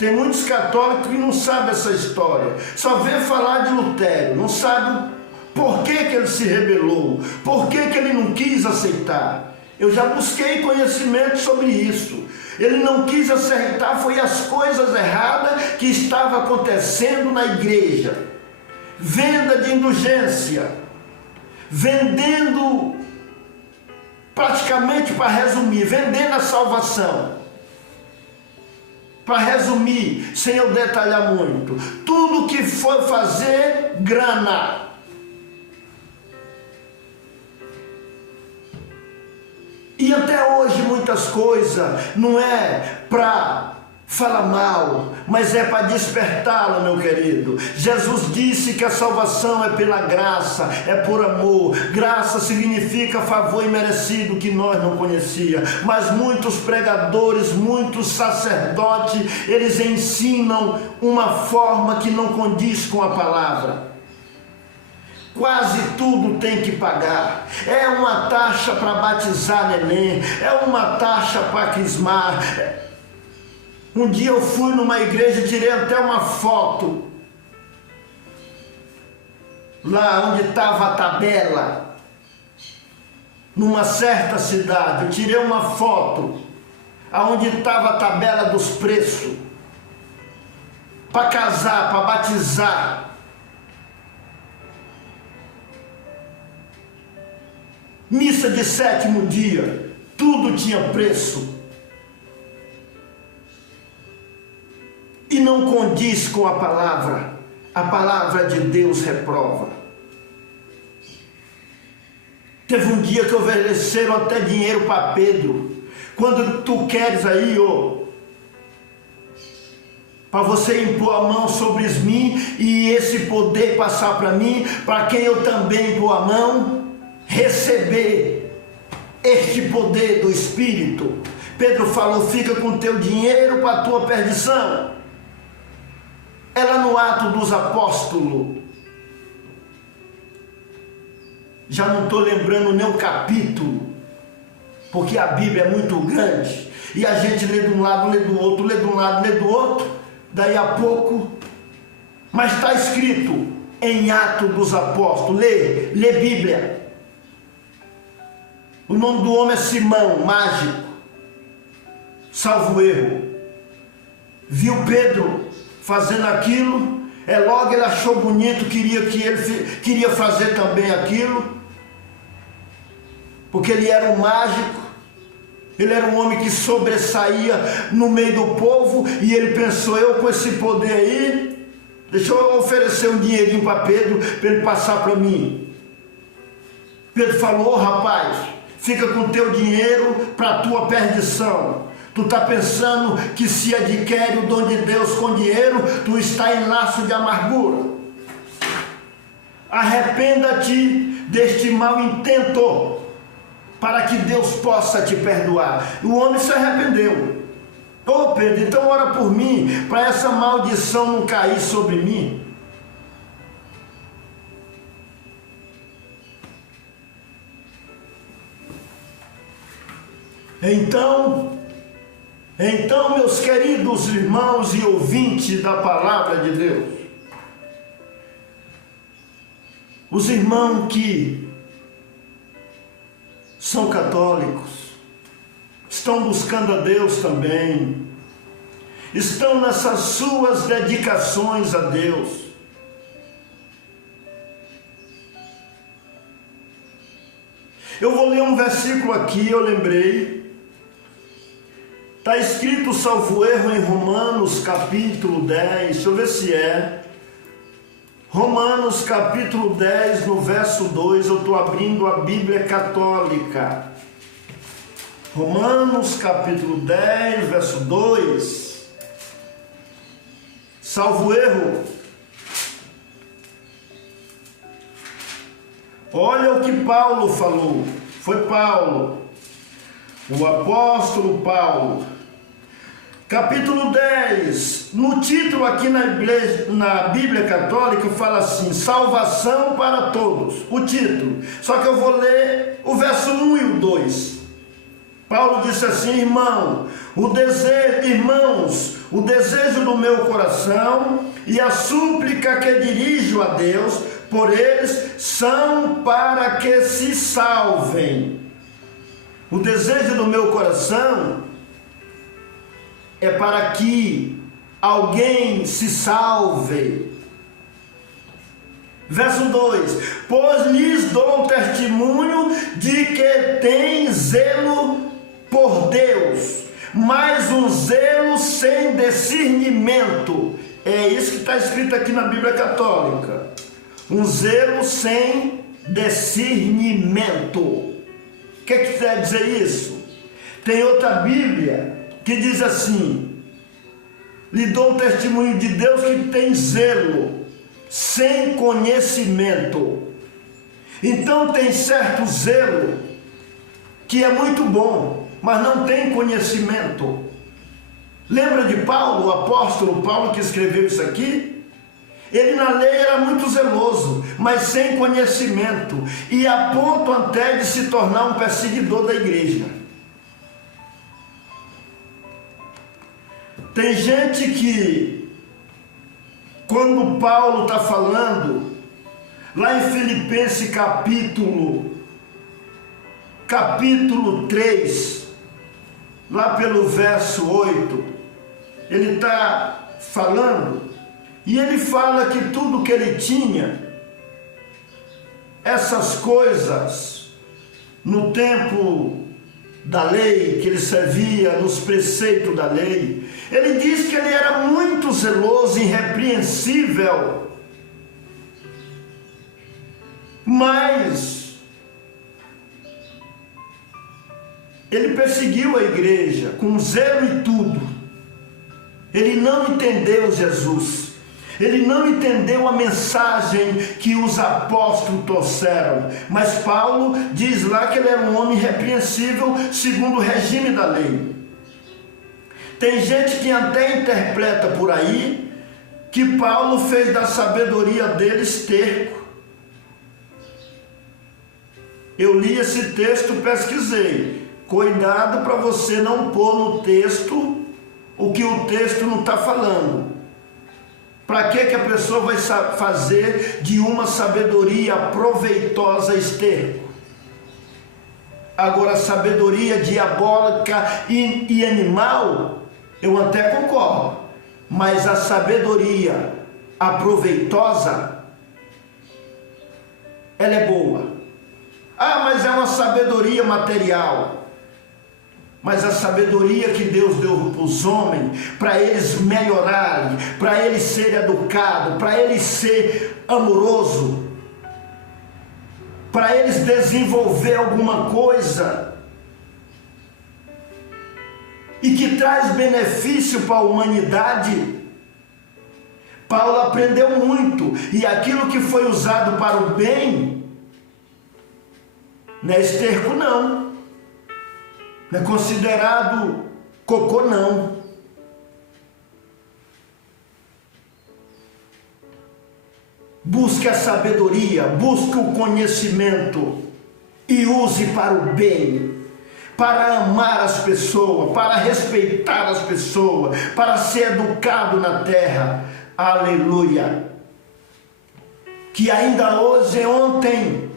Tem muitos católicos que não sabem essa história, só vê falar de Lutero, não sabe por que ele se rebelou, por que ele não quis aceitar. Eu já busquei conhecimento sobre isso. Ele não quis aceitar, foi as coisas erradas que estavam acontecendo na igreja. Venda de indulgência, vendendo, praticamente para resumir, vendendo a salvação. Para resumir, sem eu detalhar muito, tudo que for fazer grana. E até hoje muitas coisas não é para falar mal, mas é para despertá-lo, meu querido. Jesus disse que a salvação é pela graça, é por amor. Graça significa favor imerecido que nós não conhecia. Mas muitos pregadores, muitos sacerdotes, eles ensinam uma forma que não condiz com a palavra. Quase tudo tem que pagar. É uma taxa para batizar neném, é uma taxa para crismar. Um dia eu fui numa igreja, tirei até uma foto lá onde estava a tabela, numa certa cidade. Eu tirei uma foto aonde estava a tabela dos preços para casar, para batizar. Missa de 7º dia, tudo tinha preço. E não condiz com a palavra de Deus reprova. Teve um dia que ofereceram até dinheiro para Pedro. Quando tu queres aí, para você impor a mão sobre mim e esse poder passar para mim, para quem eu também impor a mão, receber este poder do Espírito. Pedro falou: fica com teu dinheiro para a tua perdição. Ela no Atos dos Apóstolos, já não estou lembrando nem o capítulo, porque a Bíblia é muito grande, e a gente lê de um lado, lê do outro, lê de um lado, lê do outro, daí a pouco, mas está escrito em Atos dos Apóstolos, lê Bíblia. O nome do homem é Simão, mágico, salvo erro. Viu Pedro fazendo aquilo, logo ele achou bonito, queria fazer também aquilo, porque ele era um mágico, ele era um homem que sobressaía no meio do povo, e ele pensou: eu com esse poder aí, deixa eu oferecer um dinheirinho para Pedro, para ele passar para mim. Pedro falou: rapaz, fica com teu dinheiro para a tua perdição. Tu está pensando que se adquire o dom de Deus com dinheiro, tu está em laço de amargura. Arrependa-te deste mau intento, para que Deus possa te perdoar. O homem se arrependeu. Pedro, então ora por mim, para essa maldição não cair sobre mim. Então, meus queridos irmãos e ouvintes da palavra de Deus, os irmãos que são católicos, estão buscando a Deus também, estão nessas suas dedicações a Deus. Eu vou ler um versículo aqui, eu lembrei. Está escrito, salvo erro, em Romanos capítulo 10, deixa eu ver se é. Romanos capítulo 10, no verso 2, eu estou abrindo a Bíblia Católica. Romanos capítulo 10, verso 2. Salvo erro. Olha o que Paulo falou. Foi Paulo, o apóstolo Paulo. Capítulo 10, no título aqui na Bíblia Católica fala assim: salvação para todos, o título. Só que eu vou ler o verso 1 e o 2. Paulo disse assim: irmãos, o desejo do meu coração e a súplica que dirijo a Deus por eles são para que se salvem. O desejo do meu coração é para que alguém se salve. Verso 2: pois lhes dou testemunho de que tem zelo por Deus, mas um zelo sem discernimento. É isso que está escrito aqui na Bíblia Católica. Um zelo sem discernimento. O que quer dizer isso? Tem outra Bíblia que diz assim: lhe dou testemunho de Deus que tem zelo, sem conhecimento. Então tem certo zelo que é muito bom, mas não tem conhecimento. Lembra de Paulo, o apóstolo Paulo que escreveu isso aqui? Ele na lei era muito zeloso, mas sem conhecimento, e a ponto até de se tornar um perseguidor da igreja. Tem gente que, quando Paulo está falando, lá em Filipenses capítulo 3, lá pelo verso 8, ele está falando, e ele fala que tudo que ele tinha, essas coisas, no tempo da lei, que ele servia nos preceitos da lei, ele diz que ele era muito zeloso, irrepreensível, mas ele perseguiu a igreja com zelo e tudo. Ele não entendeu Jesus, ele não entendeu a mensagem que os apóstolos trouxeram, mas Paulo diz lá que ele era um homem irrepreensível segundo o regime da lei. Tem gente que até interpreta por aí que Paulo fez da sabedoria dele esterco. Eu li esse texto, pesquisei. Cuidado para você não pôr no texto o que o texto não está falando. Para que a pessoa vai fazer de uma sabedoria proveitosa esterco? Agora, sabedoria diabólica e animal, eu até concordo, mas a sabedoria aproveitosa, ela é boa. Ah, mas é uma sabedoria material. Mas a sabedoria que Deus deu para os homens, para eles melhorarem, para eles serem educados, para eles serem amorosos, para eles desenvolver alguma coisa, e que traz benefício para a humanidade. Paulo aprendeu muito, e aquilo que foi usado para o bem, não é esterco não, não é considerado cocô não. Busque a sabedoria, busque o conhecimento e use para o bem, para amar as pessoas, para respeitar as pessoas, para ser educado na terra. Aleluia! Que ainda hoje, ontem,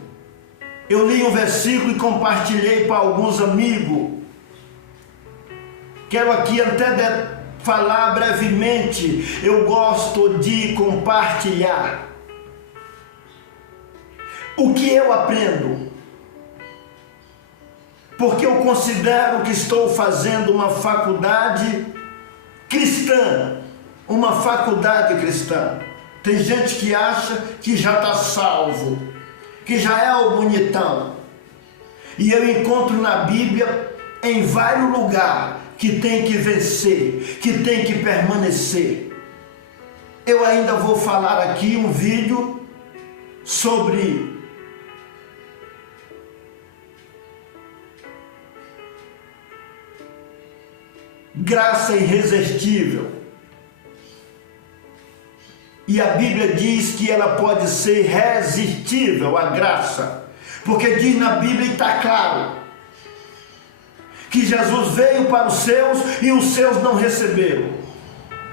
eu li um versículo e compartilhei para alguns amigos. Quero aqui até falar brevemente. Eu gosto de compartilhar o que eu aprendo, porque eu considero que estou fazendo uma faculdade cristã, uma faculdade cristã. Tem gente que acha que já está salvo, que já é o bonitão, e eu encontro na Bíblia em vários lugares que tem que vencer, que tem que permanecer. Eu ainda vou falar aqui um vídeo sobre graça irresistível. E a Bíblia diz que ela pode ser resistível, a graça, porque diz na Bíblia e está claro que Jesus veio para os seus e os seus não receberam,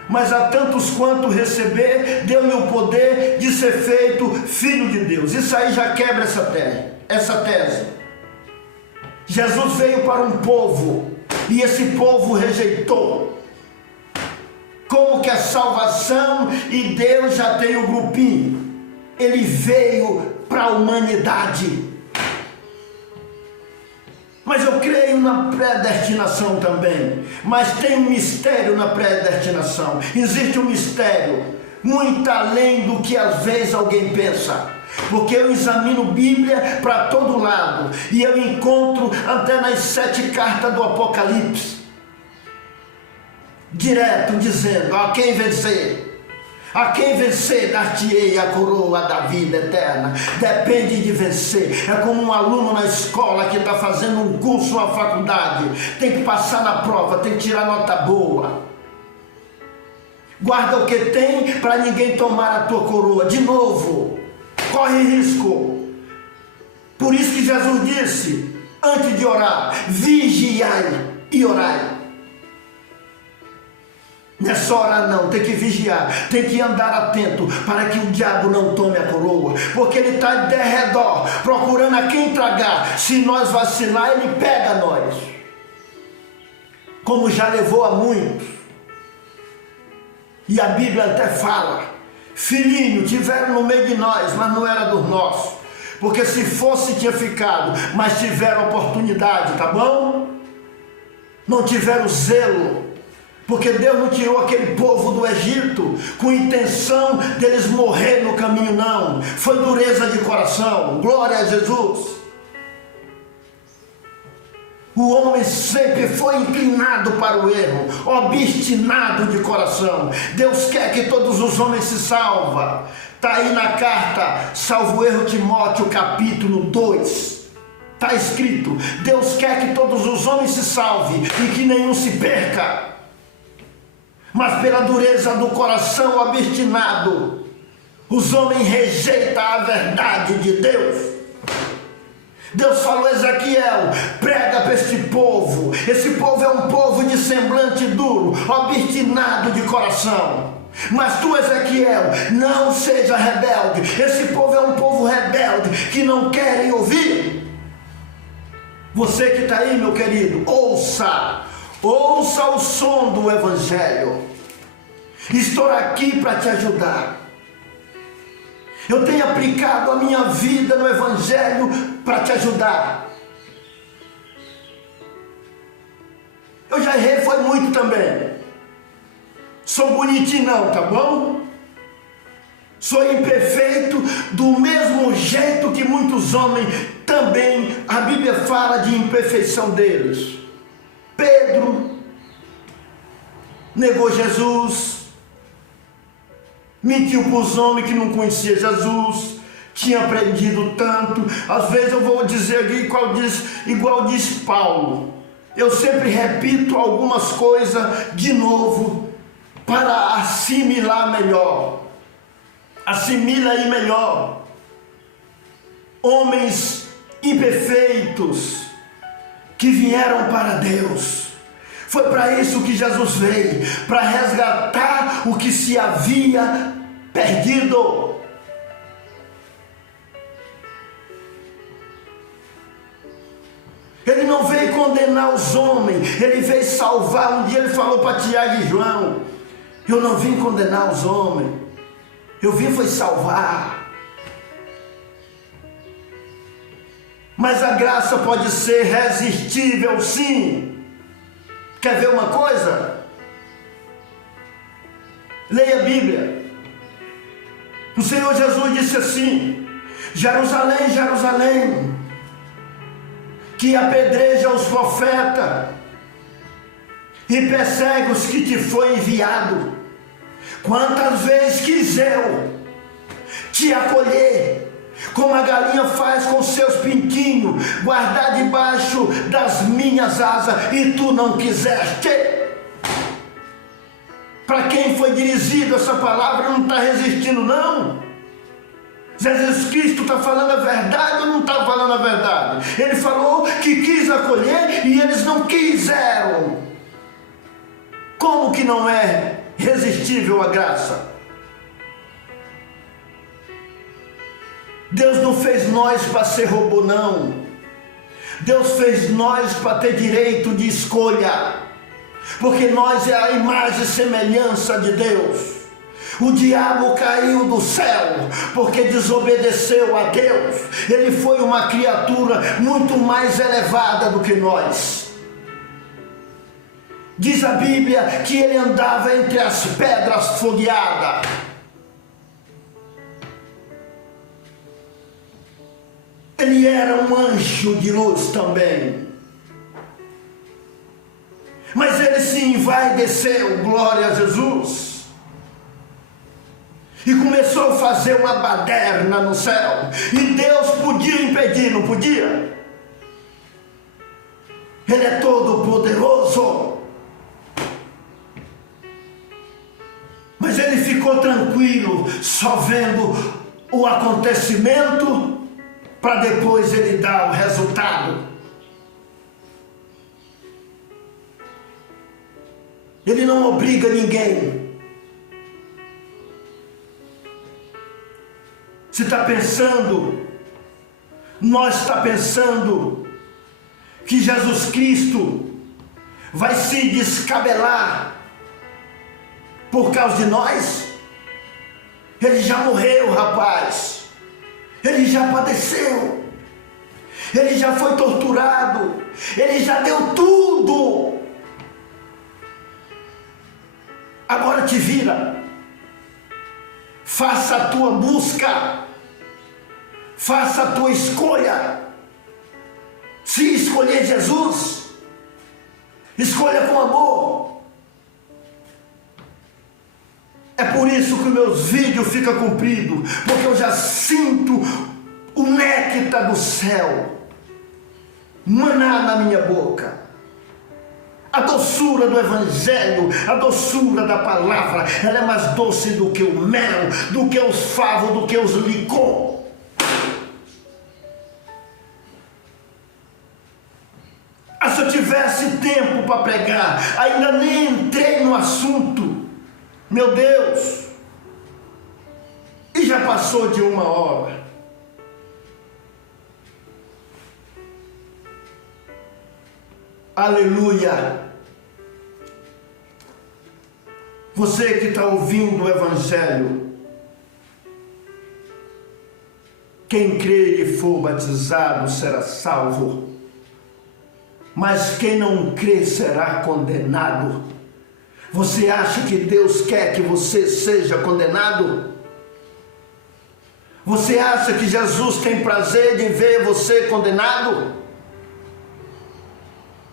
mas a tantos quanto receber, deu-lhe o poder de ser feito filho de Deus. Isso aí já quebra essa tese. Jesus veio para um povo e esse povo rejeitou. Como que a salvação e Deus já tem o grupinho? Ele veio para a humanidade. Mas eu creio na predestinação também. Mas tem um mistério na predestinação. Existe um mistério muito além do que às vezes alguém pensa. Porque eu examino Bíblia para todo lado e eu encontro até nas 7 cartas do Apocalipse, direto dizendo: a quem vencer, a quem vencer, dar-te-ei a coroa da vida eterna. Depende de vencer. É como um aluno na escola que está fazendo um curso, uma faculdade, tem que passar na prova, tem que tirar nota boa. Guarda o que tem para ninguém tomar a tua coroa. De novo, corre risco. Por isso que Jesus disse, antes de orar: vigiai e orai. Não é só orar não, tem que vigiar, tem que andar atento para que o diabo não tome a coroa, porque ele está de derredor, procurando a quem tragar. Se nós vacilar, ele pega nós, como já levou a muitos. E a Bíblia até fala: filhinho, tiveram no meio de nós, mas não era dos nossos, porque se fosse tinha ficado, mas tiveram oportunidade, tá bom? Não tiveram zelo, porque Deus não tirou aquele povo do Egito com intenção deles morrer no caminho, não. Foi dureza de coração. Glória a Jesus. O homem sempre foi inclinado para o erro, obstinado de coração. Deus quer que todos os homens se salvem. Está aí na carta, salvo erro, Timóteo, capítulo 2. Está escrito: Deus quer que todos os homens se salvem e que nenhum se perca. Mas pela dureza do coração obstinado, os homens rejeitam a verdade de Deus. Deus falou a Ezequiel: prega para este povo. Esse povo é um povo de semblante duro, obstinado de coração. Mas tu, Ezequiel, não seja rebelde. Esse povo é um povo rebelde, que não querem ouvir. Você que está aí, meu querido, ouça o som do Evangelho. Estou aqui para te ajudar. Eu tenho aplicado a minha vida no Evangelho para te ajudar. Eu já errei, foi muito também. Sou bonitinho não, tá bom? Sou imperfeito do mesmo jeito que muitos homens também. A Bíblia fala de imperfeição deles. Pedro negou Jesus, mentiu para os homens que não conheciam Jesus, tinha aprendido tanto. Às vezes eu vou dizer aqui igual diz Paulo, eu sempre repito algumas coisas de novo para assimilar melhor. Assimila aí melhor. Homens imperfeitos que vieram para Deus. Foi para isso que Jesus veio, para resgatar o que se havia perdido. Ele não veio condenar os homens, ele veio salvar. Um dia ele falou para Tiago e João: eu não vim condenar os homens, eu vim foi salvar. Mas a graça pode ser resistível, sim. Quer ver uma coisa? Leia a Bíblia. O Senhor Jesus disse assim: Jerusalém, Jerusalém, que apedreja os profetas e persegue os que te foi enviado. Quantas vezes quis eu te acolher, como a galinha faz com seus pintinhos, guardar debaixo das minhas asas, e tu não quiseste. Para quem foi dirigida essa palavra, não está resistindo não. Jesus Cristo está falando a verdade ou não está falando a verdade? Ele falou que quis acolher e eles não quiseram. Como que não é resistível a graça? Deus não fez nós para ser robô, não. Deus fez nós para ter direito de escolha, porque nós é a imagem e semelhança de Deus. O diabo caiu do céu porque desobedeceu a Deus. Ele foi uma criatura muito mais elevada do que nós. Diz a Bíblia que ele andava entre as pedras fogueadas. Ele era um anjo de luz também. Mas ele se envaideceu, glória a Jesus. E começou a fazer uma baderna no céu. E Deus podia impedir, não podia? Ele é todo poderoso. Mas ele ficou tranquilo, só vendo o acontecimento, para depois ele dar o resultado. Ele não obriga ninguém. Se está pensando, nós está pensando que Jesus Cristo vai se descabelar por causa de nós? Ele já morreu, rapaz. Ele já padeceu. Ele já foi torturado. Ele já deu tudo. Agora te vira. Faça a tua busca. Faça a tua escolha. Se escolher Jesus, escolha com amor. É por isso que meus vídeos ficam compridos, porque eu já sinto o néctar do céu manar na minha boca. A doçura do Evangelho, a doçura da palavra, ela é mais doce do que o mel, do que os favos, do que os licor. Se eu tivesse tempo para pregar, ainda nem entrei no assunto, meu Deus, e já passou de 1 hora. Aleluia. Você que está ouvindo o Evangelho, quem crer e for batizado será salvo, mas quem não crê será condenado. Você acha que Deus quer que você seja condenado? Você acha que Jesus tem prazer de ver você condenado?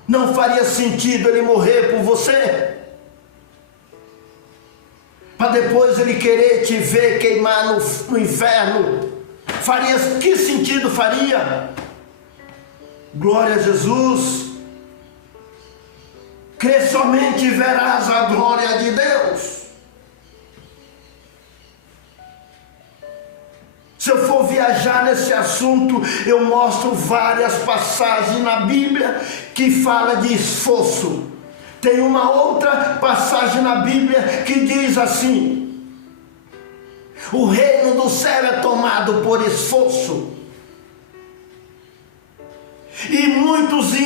Não faria sentido ele morrer por você, para depois ele querer te ver queimar no inferno? Que sentido faria? Glória a Jesus. Crê somente e verás a glória de Deus. Se eu for viajar nesse assunto, eu mostro várias passagens na Bíblia que fala de esforço. Tem uma outra passagem na Bíblia que diz assim: o reino do céu é tomado por esforço, e muitos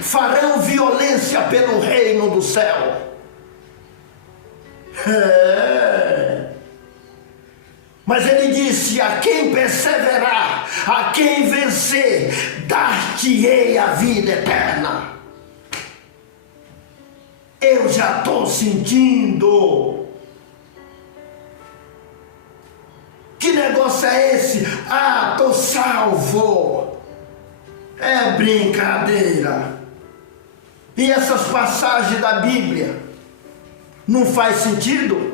farão violência pelo reino do céu. Mas ele disse: a quem perseverar, a quem vencer, dar-te-ei a vida eterna. Eu já estou sentindo. Que negócio é esse? Ah, estou salvo. É brincadeira. E essas passagens da Bíblia não faz sentido?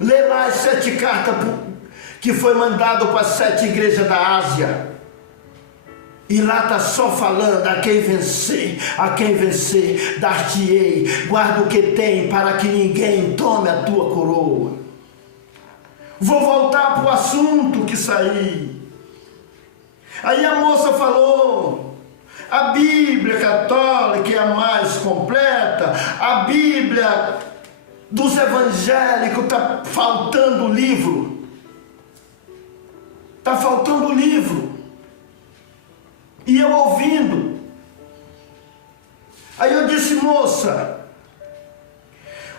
Lê lá as 7 cartas que foi mandado para as 7 igrejas da Ásia. E lá está só falando: a quem vencer, dar-te-ei, guarda o que tem, para que ninguém tome a tua coroa. Vou voltar para o assunto que saí. Aí a moça falou: a Bíblia católica é a mais completa, a Bíblia dos evangélicos está faltando o livro. Está faltando o livro. E eu ouvindo. Aí eu disse: moça,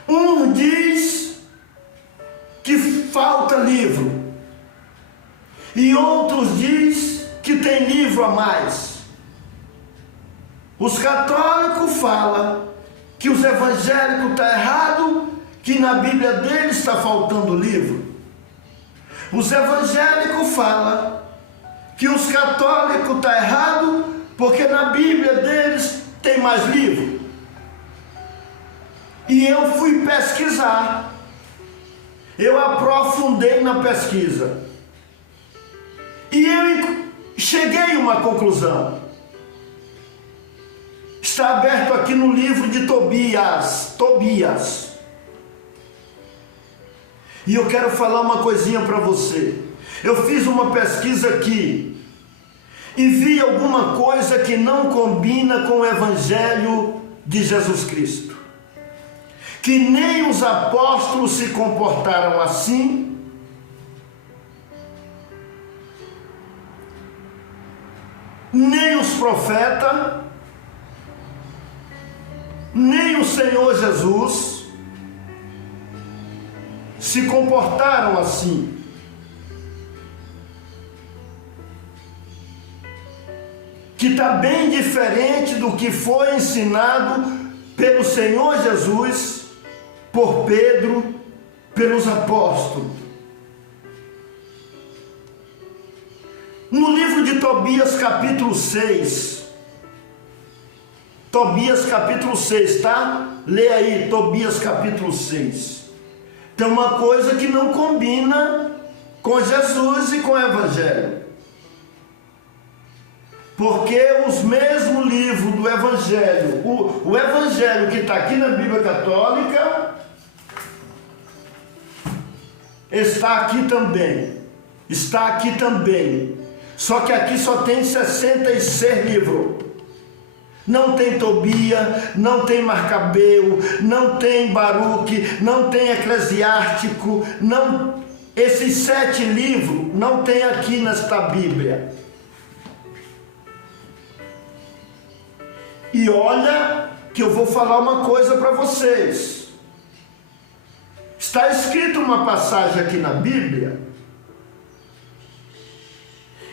um diz que falta livro, e outros diz que tem livro a mais. Os católicos falam que os evangélicos estão errados, que na Bíblia deles está faltando livro. Os evangélicos falam que os católicos estão errados porque na Bíblia deles tem mais livro. E eu fui pesquisar, eu aprofundei na pesquisa e eu cheguei a uma conclusão. Está aberto aqui no livro de Tobias. E eu quero falar uma coisinha para você. Eu fiz uma pesquisa aqui e vi alguma coisa que não combina com o Evangelho de Jesus Cristo. Que nem os apóstolos se comportaram assim, nem os profetas, nem o Senhor Jesus se comportaram assim. Que está bem diferente do que foi ensinado pelo Senhor Jesus, por Pedro, pelos apóstolos. No livro de Tobias capítulo 6, Tobias capítulo 6, tá? Lê aí, Tobias capítulo 6. Tem uma coisa que não combina com Jesus e com o Evangelho. Porque os mesmos livros do Evangelho, o Evangelho que está aqui na Bíblia Católica, está aqui também, só que aqui só tem 66 livros, não tem Tobias, não tem Macabeu, não tem Baruque, não tem Eclesiástico, não, esses 7 livros não tem aqui nesta Bíblia. E olha que eu vou falar uma coisa para vocês. Está escrito uma passagem aqui na Bíblia.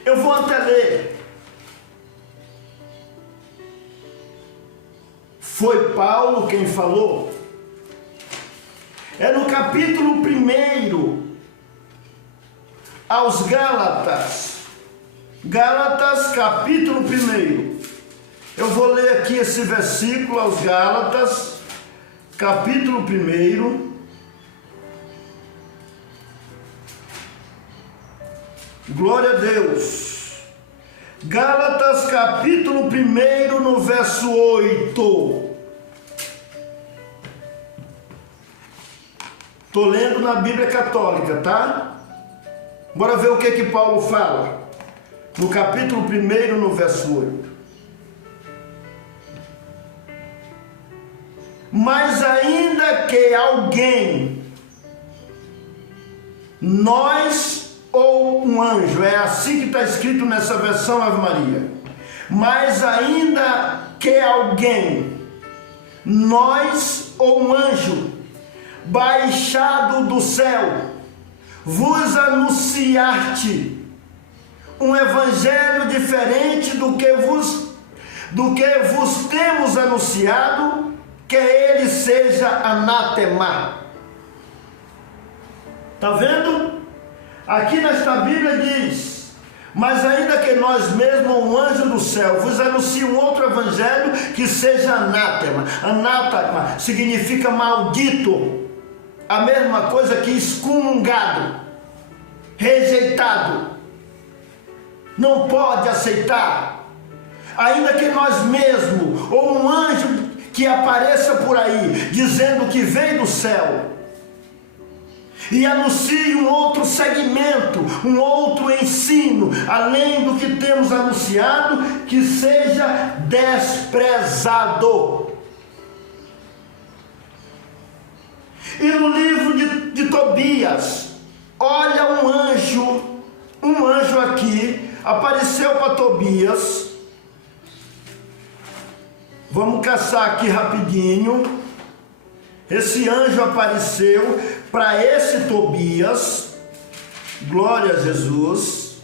Eu vou até ler. Foi Paulo quem falou. É no capítulo 1 aos Gálatas. Gálatas, capítulo 1. Eu vou ler aqui esse versículo aos Gálatas, capítulo 1. Glória a Deus. Gálatas, capítulo 1, no verso 8. Estou lendo na Bíblia Católica, tá? Bora ver o que Paulo fala. No capítulo 1, no verso 8. Mas ainda que alguém, nós ou um anjo, é assim que está escrito nessa versão Ave Maria. Mas ainda que alguém, nós ou um anjo, baixado do céu, vos anunciar-te um evangelho diferente do que vos temos anunciado, que ele seja anátema. Está vendo? Aqui nesta Bíblia diz: mas ainda que nós mesmos, um anjo do céu, vos anuncie um outro evangelho que seja anátema. Anátema significa maldito. A mesma coisa que excomungado, rejeitado. Não pode aceitar. Ainda que nós mesmos, ou um anjo que apareça por aí, dizendo que veio do céu, e anuncie um outro segmento, um outro ensino, além do que temos anunciado, que seja desprezado. E no livro de Tobias, olha um anjo aqui, apareceu para Tobias. Vamos caçar aqui rapidinho. Esse anjo apareceu para esse Tobias. Glória a Jesus.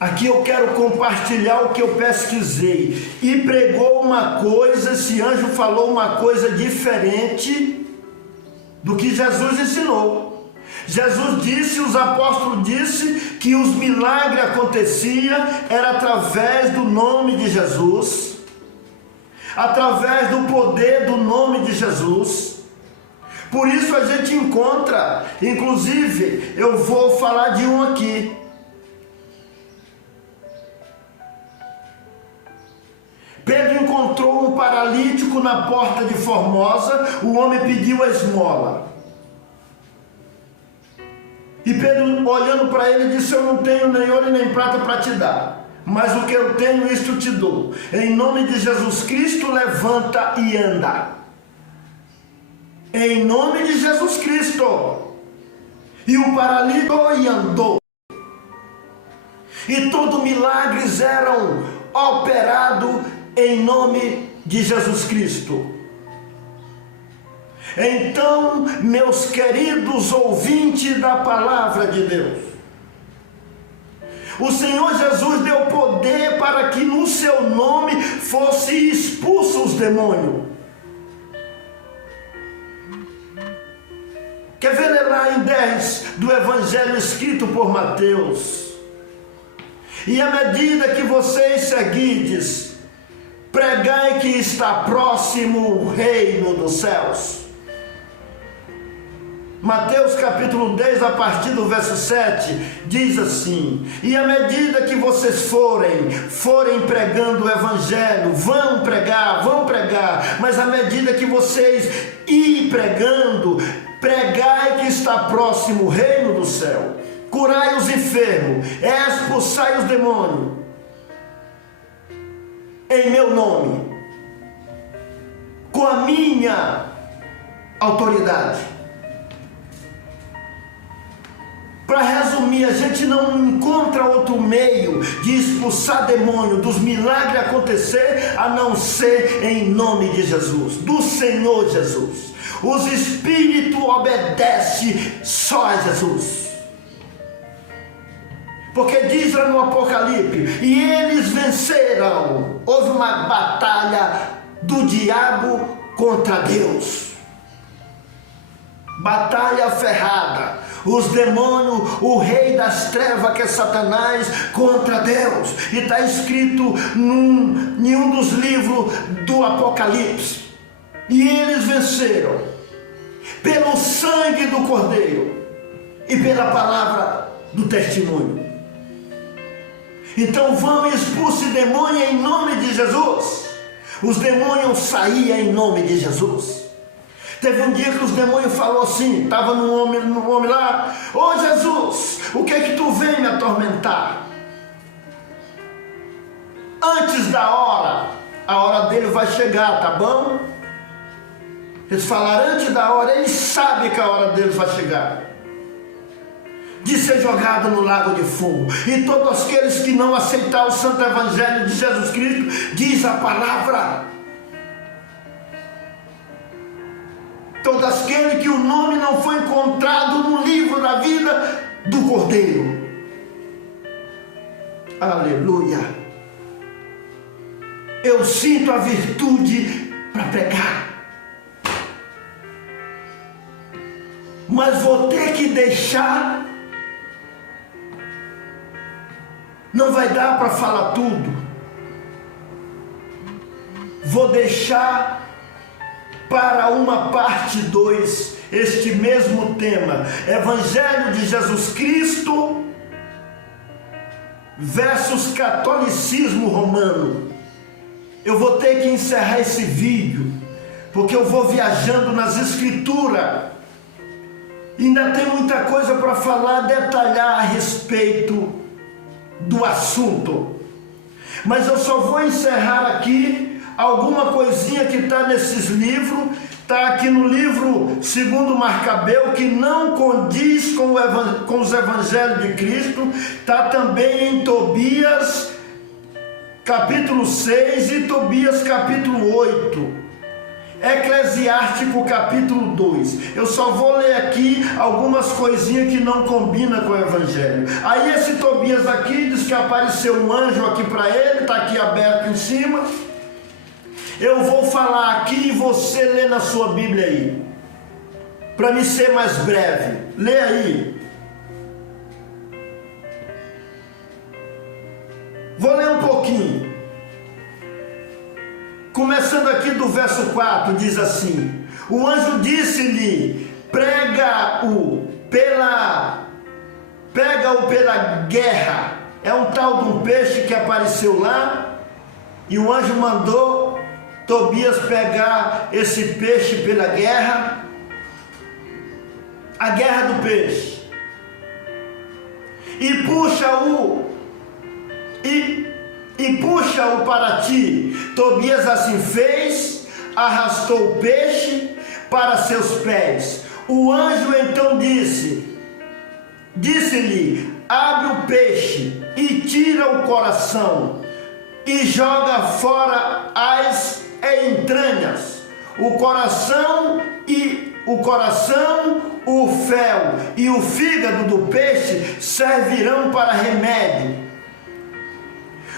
Aqui eu quero compartilhar o que eu pesquisei. E pregou uma coisa, esse anjo falou uma coisa diferente do que Jesus ensinou. Jesus disse, os apóstolos disseram que os milagres aconteciam era através do nome de Jesus, através do poder do nome de Jesus. Por isso a gente encontra, inclusive, eu vou falar de um aqui. Pedro encontrou um paralítico na porta de Formosa, o homem pediu a esmola. E Pedro, olhando para ele, disse: eu não tenho nem ouro nem prata para te dar, mas o que eu tenho, isto te dou. Em nome de Jesus Cristo, levanta e anda. Em nome de Jesus Cristo. E o paralítico e andou. E todos milagres eram operados em nome de Jesus Cristo. Então, meus queridos ouvintes da palavra de Deus, o Senhor Jesus deu poder para que no seu nome fosse expulso os demônios. Quer ver lá em 10 do Evangelho escrito por Mateus? E à medida que vocês seguides, pregai que está próximo o reino dos céus. Mateus capítulo 10, a partir do verso 7, diz assim: e à medida que vocês forem pregando o evangelho, vão pregar, mas à medida que vocês irem pregando, pregai que está próximo o reino do céu, curai os enfermos, expulsai os demônios, em meu nome, com a minha autoridade. Para resumir, a gente não encontra outro meio de expulsar demônio, dos milagres acontecer, a não ser em nome de Jesus, do Senhor Jesus. Os espíritos obedecem só a Jesus. Porque diz lá no Apocalipse, e eles venceram. Houve uma batalha do diabo contra Deus. Batalha ferrada. Os demônios, o rei das trevas, que é Satanás, contra Deus. E está escrito em um dos livros do Apocalipse. E eles venceram pelo sangue do Cordeiro e pela palavra do testemunho. Então vão e expulse demônio em nome de Jesus. Os demônios saíam em nome de Jesus. Teve um dia que os demônios falaram assim, estava no homem lá: ô Jesus, o que é que tu vem me atormentar? Antes da hora, a hora dele vai chegar, tá bom? Eles falaram antes da hora, eles sabem que a hora deles vai chegar, de ser jogado no lago de fogo. E todos aqueles que não aceitaram o santo evangelho de Jesus Cristo, diz a palavra, todos aqueles que o nome não foi encontrado no livro da vida do Cordeiro. Aleluia. Eu sinto a virtude para pegar, mas vou ter que deixar. Não vai dar para falar tudo. Vou deixar para uma parte 2, este mesmo tema, Evangelho de Jesus Cristo versus catolicismo romano. Eu vou ter que encerrar esse vídeo, porque eu vou viajando nas escrituras. Ainda tem muita coisa para falar, detalhar a respeito do assunto. Mas eu só vou encerrar aqui alguma coisinha que está nesses livros. Está aqui no livro segundo Macabeu, que não condiz com os evangelhos de Cristo. Está também em Tobias capítulo 6 e Tobias capítulo 8, Eclesiástico capítulo 2. Eu só vou ler aqui algumas coisinhas que não combinam com o evangelho. Aí esse Tobias aqui diz que apareceu um anjo aqui para ele, está aqui aberto em cima. Eu vou falar aqui e você lê na sua Bíblia aí. para me ser mais breve. Lê aí. Vou ler um pouquinho. Começando aqui do verso 4, diz assim: o anjo disse-lhe, pega-o pela guerra. É um tal de um peixe que apareceu lá, e o anjo mandou Tobias pegar esse peixe pela guerra, a guerra do peixe, e puxa-o para ti. Tobias assim fez, arrastou o peixe para seus pés. O anjo então disse-lhe, abre o peixe e tira o coração e joga fora as entranhas, o coração, o fel e o fígado do peixe servirão para remédio,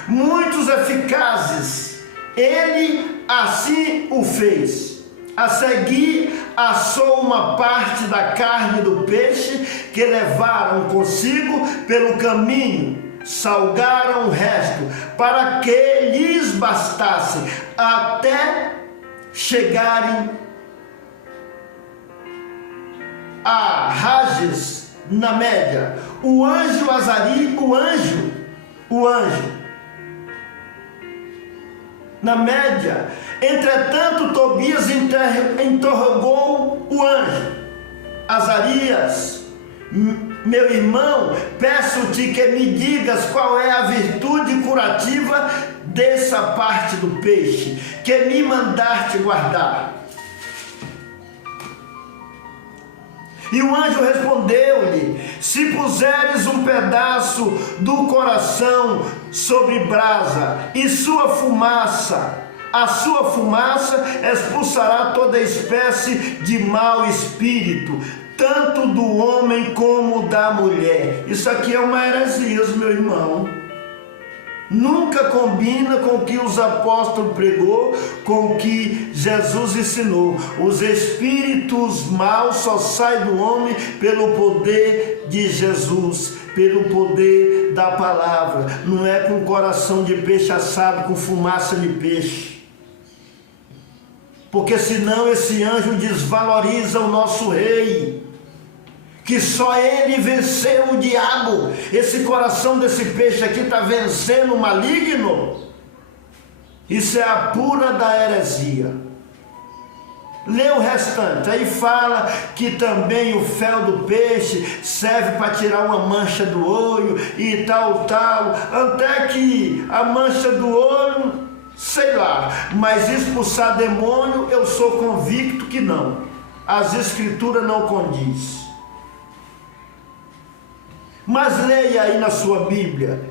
muitos eficazes. Ele assim o fez. A seguir, assou uma parte da carne do peixe que levaram consigo pelo caminho, salgaram o resto, para que lhes bastasse até chegarem a Rages, na média. O anjo na média. Entretanto, Tobias interrogou o anjo: Azarias, meu irmão, peço-te que me digas qual é a virtude curativa dessa parte do peixe que me mandaste guardar. E o anjo respondeu-lhe: se puseres um pedaço do coração sobre brasa, e a sua fumaça expulsará toda espécie de mau espírito, tanto do homem como da mulher. Isso aqui é uma heresia, meu irmão. Nunca combina com o que os apóstolos pregou, com o que Jesus ensinou. Os espíritos maus só saem do homem pelo poder de Jesus, pelo poder da palavra. Não é com coração de peixe assado, com fumaça de peixe. Porque senão esse anjo desvaloriza o nosso rei, que só ele venceu o diabo. Esse coração desse peixe aqui está vencendo o maligno. Isso é a pura da heresia. Lê o restante. Aí fala que também o fel do peixe serve para tirar uma mancha do olho e tal. Até que a mancha do olho, sei lá, mas expulsar demônio, eu sou convicto que não. As escrituras não condiz. Mas leia aí na sua Bíblia.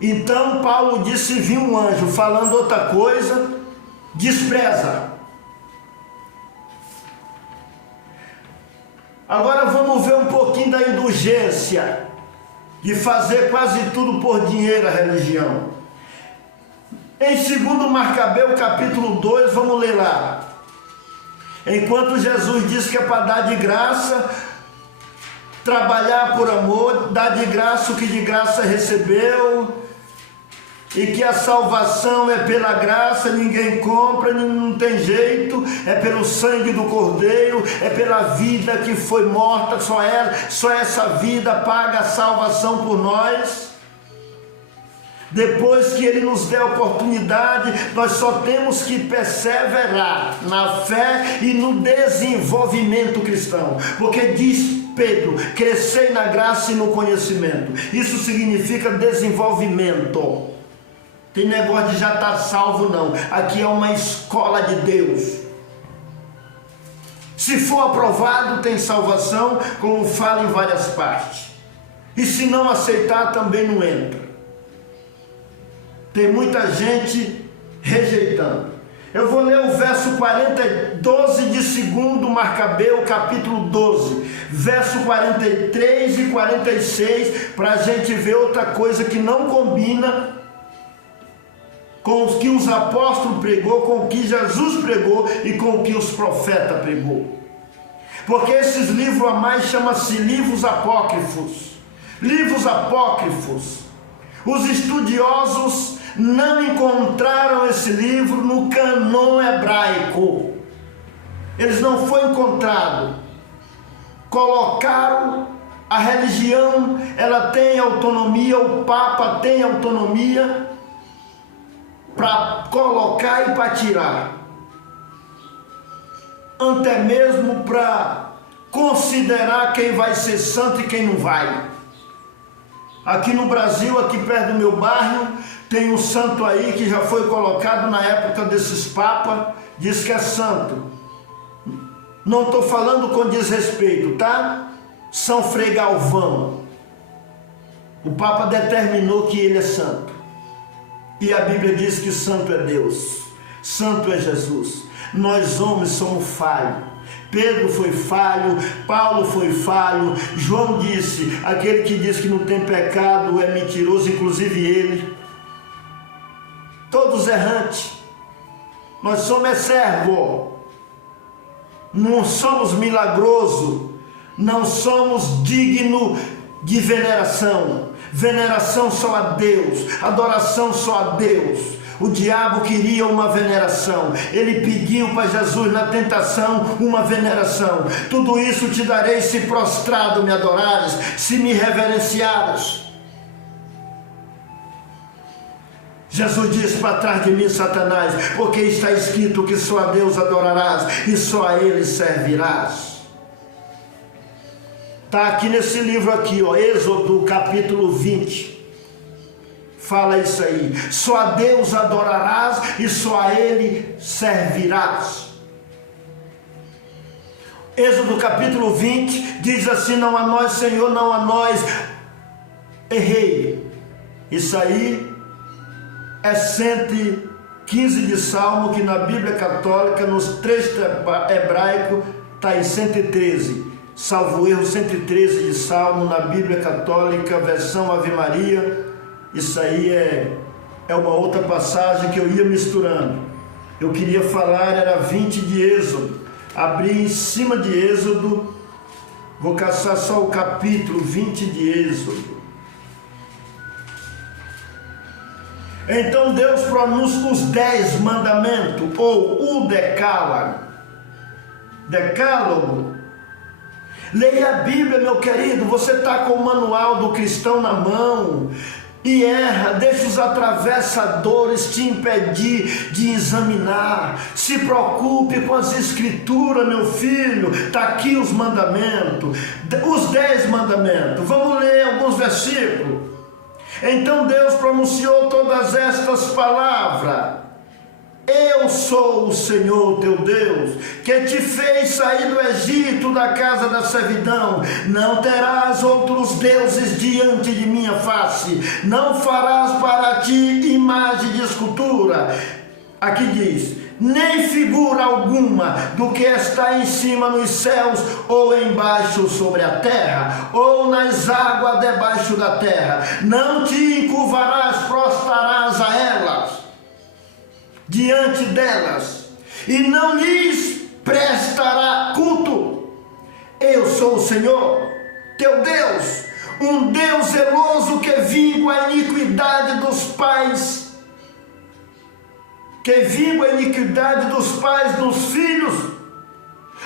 Então Paulo disse: viu um anjo falando outra coisa, despreza. Agora vamos ver um pouquinho da indulgência, de fazer quase tudo por dinheiro a religião. Em 2 Macabeu capítulo 2, vamos ler lá. Enquanto Jesus disse que é para dar de graça, trabalhar por amor, dar de graça o que de graça recebeu, e que a salvação é pela graça, ninguém compra, não tem jeito, é pelo sangue do Cordeiro, é pela vida que foi morta, só essa vida paga a salvação por nós. Depois que ele nos der a oportunidade, nós só temos que perseverar na fé e no desenvolvimento cristão, porque diz Pedro: crescei na graça e no conhecimento. Isso significa desenvolvimento. Tem negócio de já estar salvo, não. Aqui é uma escola de Deus. Se for aprovado, tem salvação, como fala em várias partes. E se não aceitar, também não entra. Tem muita gente rejeitando. Eu vou ler o verso 12 de 2 Macabeu, capítulo 12, verso 43 e 46, para a gente ver outra coisa que não combina com o que os apóstolos pregou, com o que Jesus pregou e com o que os profetas pregou. Porque esses livros a mais chamam-se livros apócrifos. Livros apócrifos. Os estudiosos não encontraram esse livro no cânon hebraico. Eles não foi encontrado. Colocaram a religião, ela tem autonomia, o Papa tem autonomia para colocar e para tirar. Até mesmo para considerar quem vai ser santo e quem não vai. Aqui no Brasil, aqui perto do meu bairro, tem um santo aí que já foi colocado na época desses papas, diz que é santo. Não estou falando com desrespeito, tá? São Frei Galvão. O Papa determinou que ele é santo. E a Bíblia diz que santo é Deus, santo é Jesus. Nós homens somos falhos. Pedro foi falho, Paulo foi falho, João disse, aquele que diz que não tem pecado é mentiroso, inclusive ele. Todos errantes. Nós somos servos. Não somos milagrosos. Não somos dignos de veneração. Veneração só a Deus, adoração só a Deus. O diabo queria uma veneração. Ele pediu para Jesus na tentação uma veneração. Tudo isso te darei se prostrado me adorares, se me reverenciares. Jesus disse para trás de mim, Satanás, porque está escrito que só a Deus adorarás e só a Ele servirás. Está aqui nesse livro aqui, ó, Êxodo capítulo 20. Fala isso aí. Só a Deus adorarás e só a Ele servirás. Êxodo capítulo 20 diz assim: não a nós, Senhor, não a nós. Errei. Isso aí é 115 de Salmo, que na Bíblia Católica, nos trechos hebraicos, está em 113. Salvo erro, 113 de Salmo na Bíblia Católica, versão Ave Maria. Isso aí é uma outra passagem que eu ia misturando. Eu queria falar, era 20 de Êxodo. Abri em cima de Êxodo, vou caçar só o capítulo 20 de Êxodo. Então Deus pronuncia os 10 mandamentos, ou o decálogo. Leia a Bíblia, meu querido. Você está com o manual do cristão na mão e erra, deixa os atravessadores te impedir de examinar. Se preocupe com as escrituras, meu filho. Está aqui os mandamentos, os 10 mandamentos. Vamos ler alguns versículos. Então Deus pronunciou todas estas palavras: eu sou o Senhor teu Deus, que te fez sair do Egito, da casa da servidão. Não terás outros deuses diante de minha face. Não farás para ti imagem de escultura. Aqui diz: nem figura alguma do que está em cima nos céus, ou embaixo sobre a terra, ou nas águas debaixo da terra. Não te encurvarás, prostrarás a elas, diante delas, e não lhes prestará culto. Eu sou o Senhor teu Deus, um Deus zeloso, que vinga a iniquidade dos pais, dos filhos,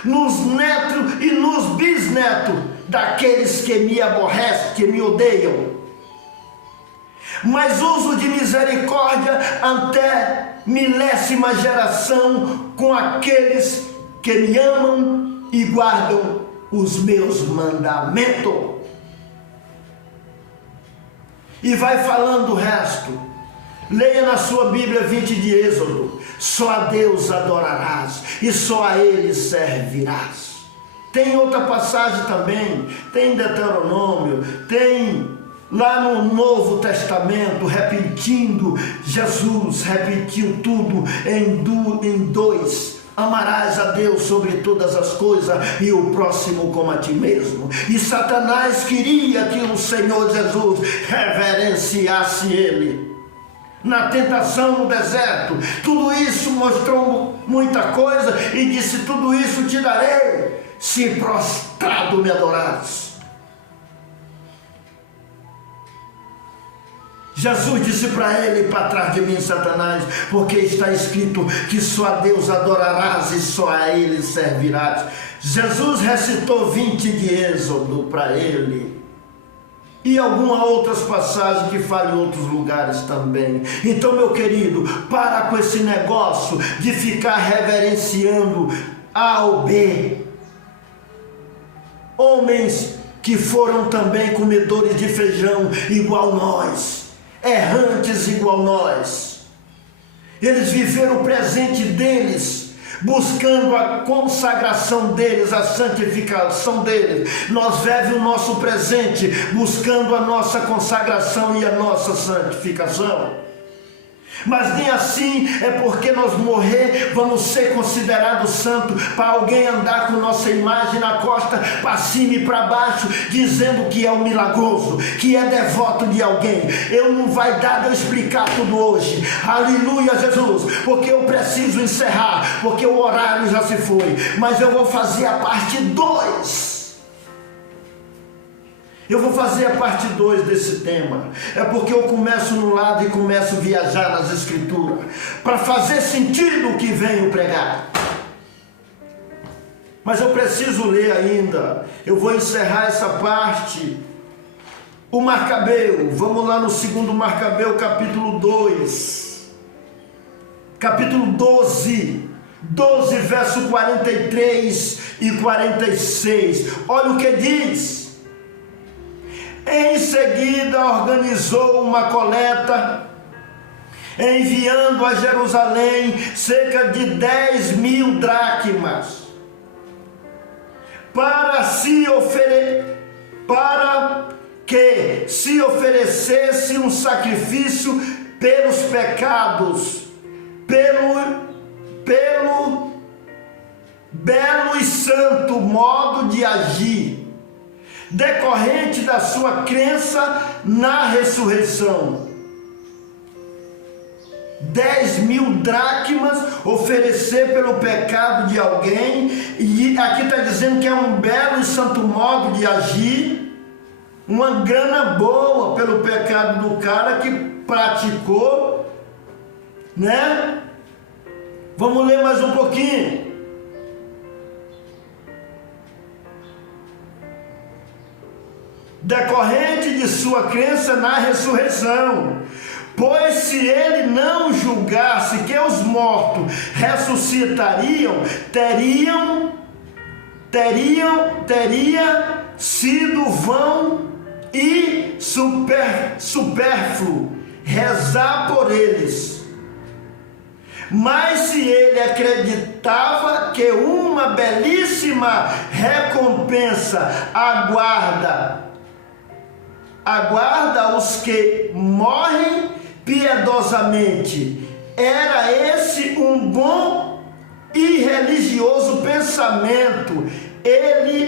nos netos e nos bisnetos daqueles que me aborrecem, que me odeiam. Mas uso de misericórdia até milésima geração com aqueles que me amam e guardam os meus mandamentos. E vai falando o resto. Leia na sua Bíblia 20 de Êxodo: só a Deus adorarás e só a Ele servirás. Tem outra passagem também, tem Deuteronômio, tem lá no Novo Testamento, repetindo. Jesus repetiu tudo em 2: amarás a Deus sobre todas as coisas e o próximo como a ti mesmo. E Satanás queria que o Senhor Jesus reverenciasse Ele na tentação no deserto. Tudo isso mostrou muita coisa e disse: tudo isso te darei se prostrado me adorares. Jesus disse para ele: para trás de mim, Satanás, porque está escrito que só a Deus adorarás e só a Ele servirás. Jesus recitou 20 de Êxodo para ele, e algumas outras passagens que falam em outros lugares também. Então, meu querido, para com esse negócio de ficar reverenciando A ou B. Homens que foram também comedores de feijão igual nós, errantes igual nós. Eles viveram o presente deles, buscando a consagração deles, a santificação deles. Nós vivemos o nosso presente, buscando a nossa consagração e a nossa santificação. Mas nem assim é porque nós morrer, vamos ser considerados santos, para alguém andar com nossa imagem na costa, para cima e para baixo, dizendo que é um milagroso, que é devoto de alguém. Eu não vai dar de eu explicar tudo hoje, aleluia Jesus, porque eu preciso encerrar, porque o horário já se foi, mas eu vou fazer a parte 2. Eu vou fazer a parte 2 desse tema. É porque eu começo no lado e começo a viajar nas escrituras, para fazer sentido o que venho pregar. Mas eu preciso ler ainda. Eu vou encerrar essa parte. O Macabeu, vamos lá no 2 Macabeu, capítulo 2. Capítulo 12, verso 43 e 46. Olha o que diz. Em seguida organizou uma coleta, enviando a Jerusalém cerca de 10.000 dracmas, para que se oferecesse um sacrifício pelos pecados, pelo belo e santo modo de agir, decorrente da sua crença na ressurreição. 10.000 dracmas oferecer pelo pecado de alguém, e aqui está dizendo que é um belo e santo modo de agir, uma grana boa pelo pecado do cara que praticou, né? Vamos ler mais um pouquinho. Decorrente de sua crença na ressurreição, pois se ele não julgasse que os mortos ressuscitariam, teria sido vão e supérfluo rezar por eles. Mas se ele acreditava que uma belíssima recompensa aguarda os que morrem piedosamente, era esse um bom e religioso pensamento. Eis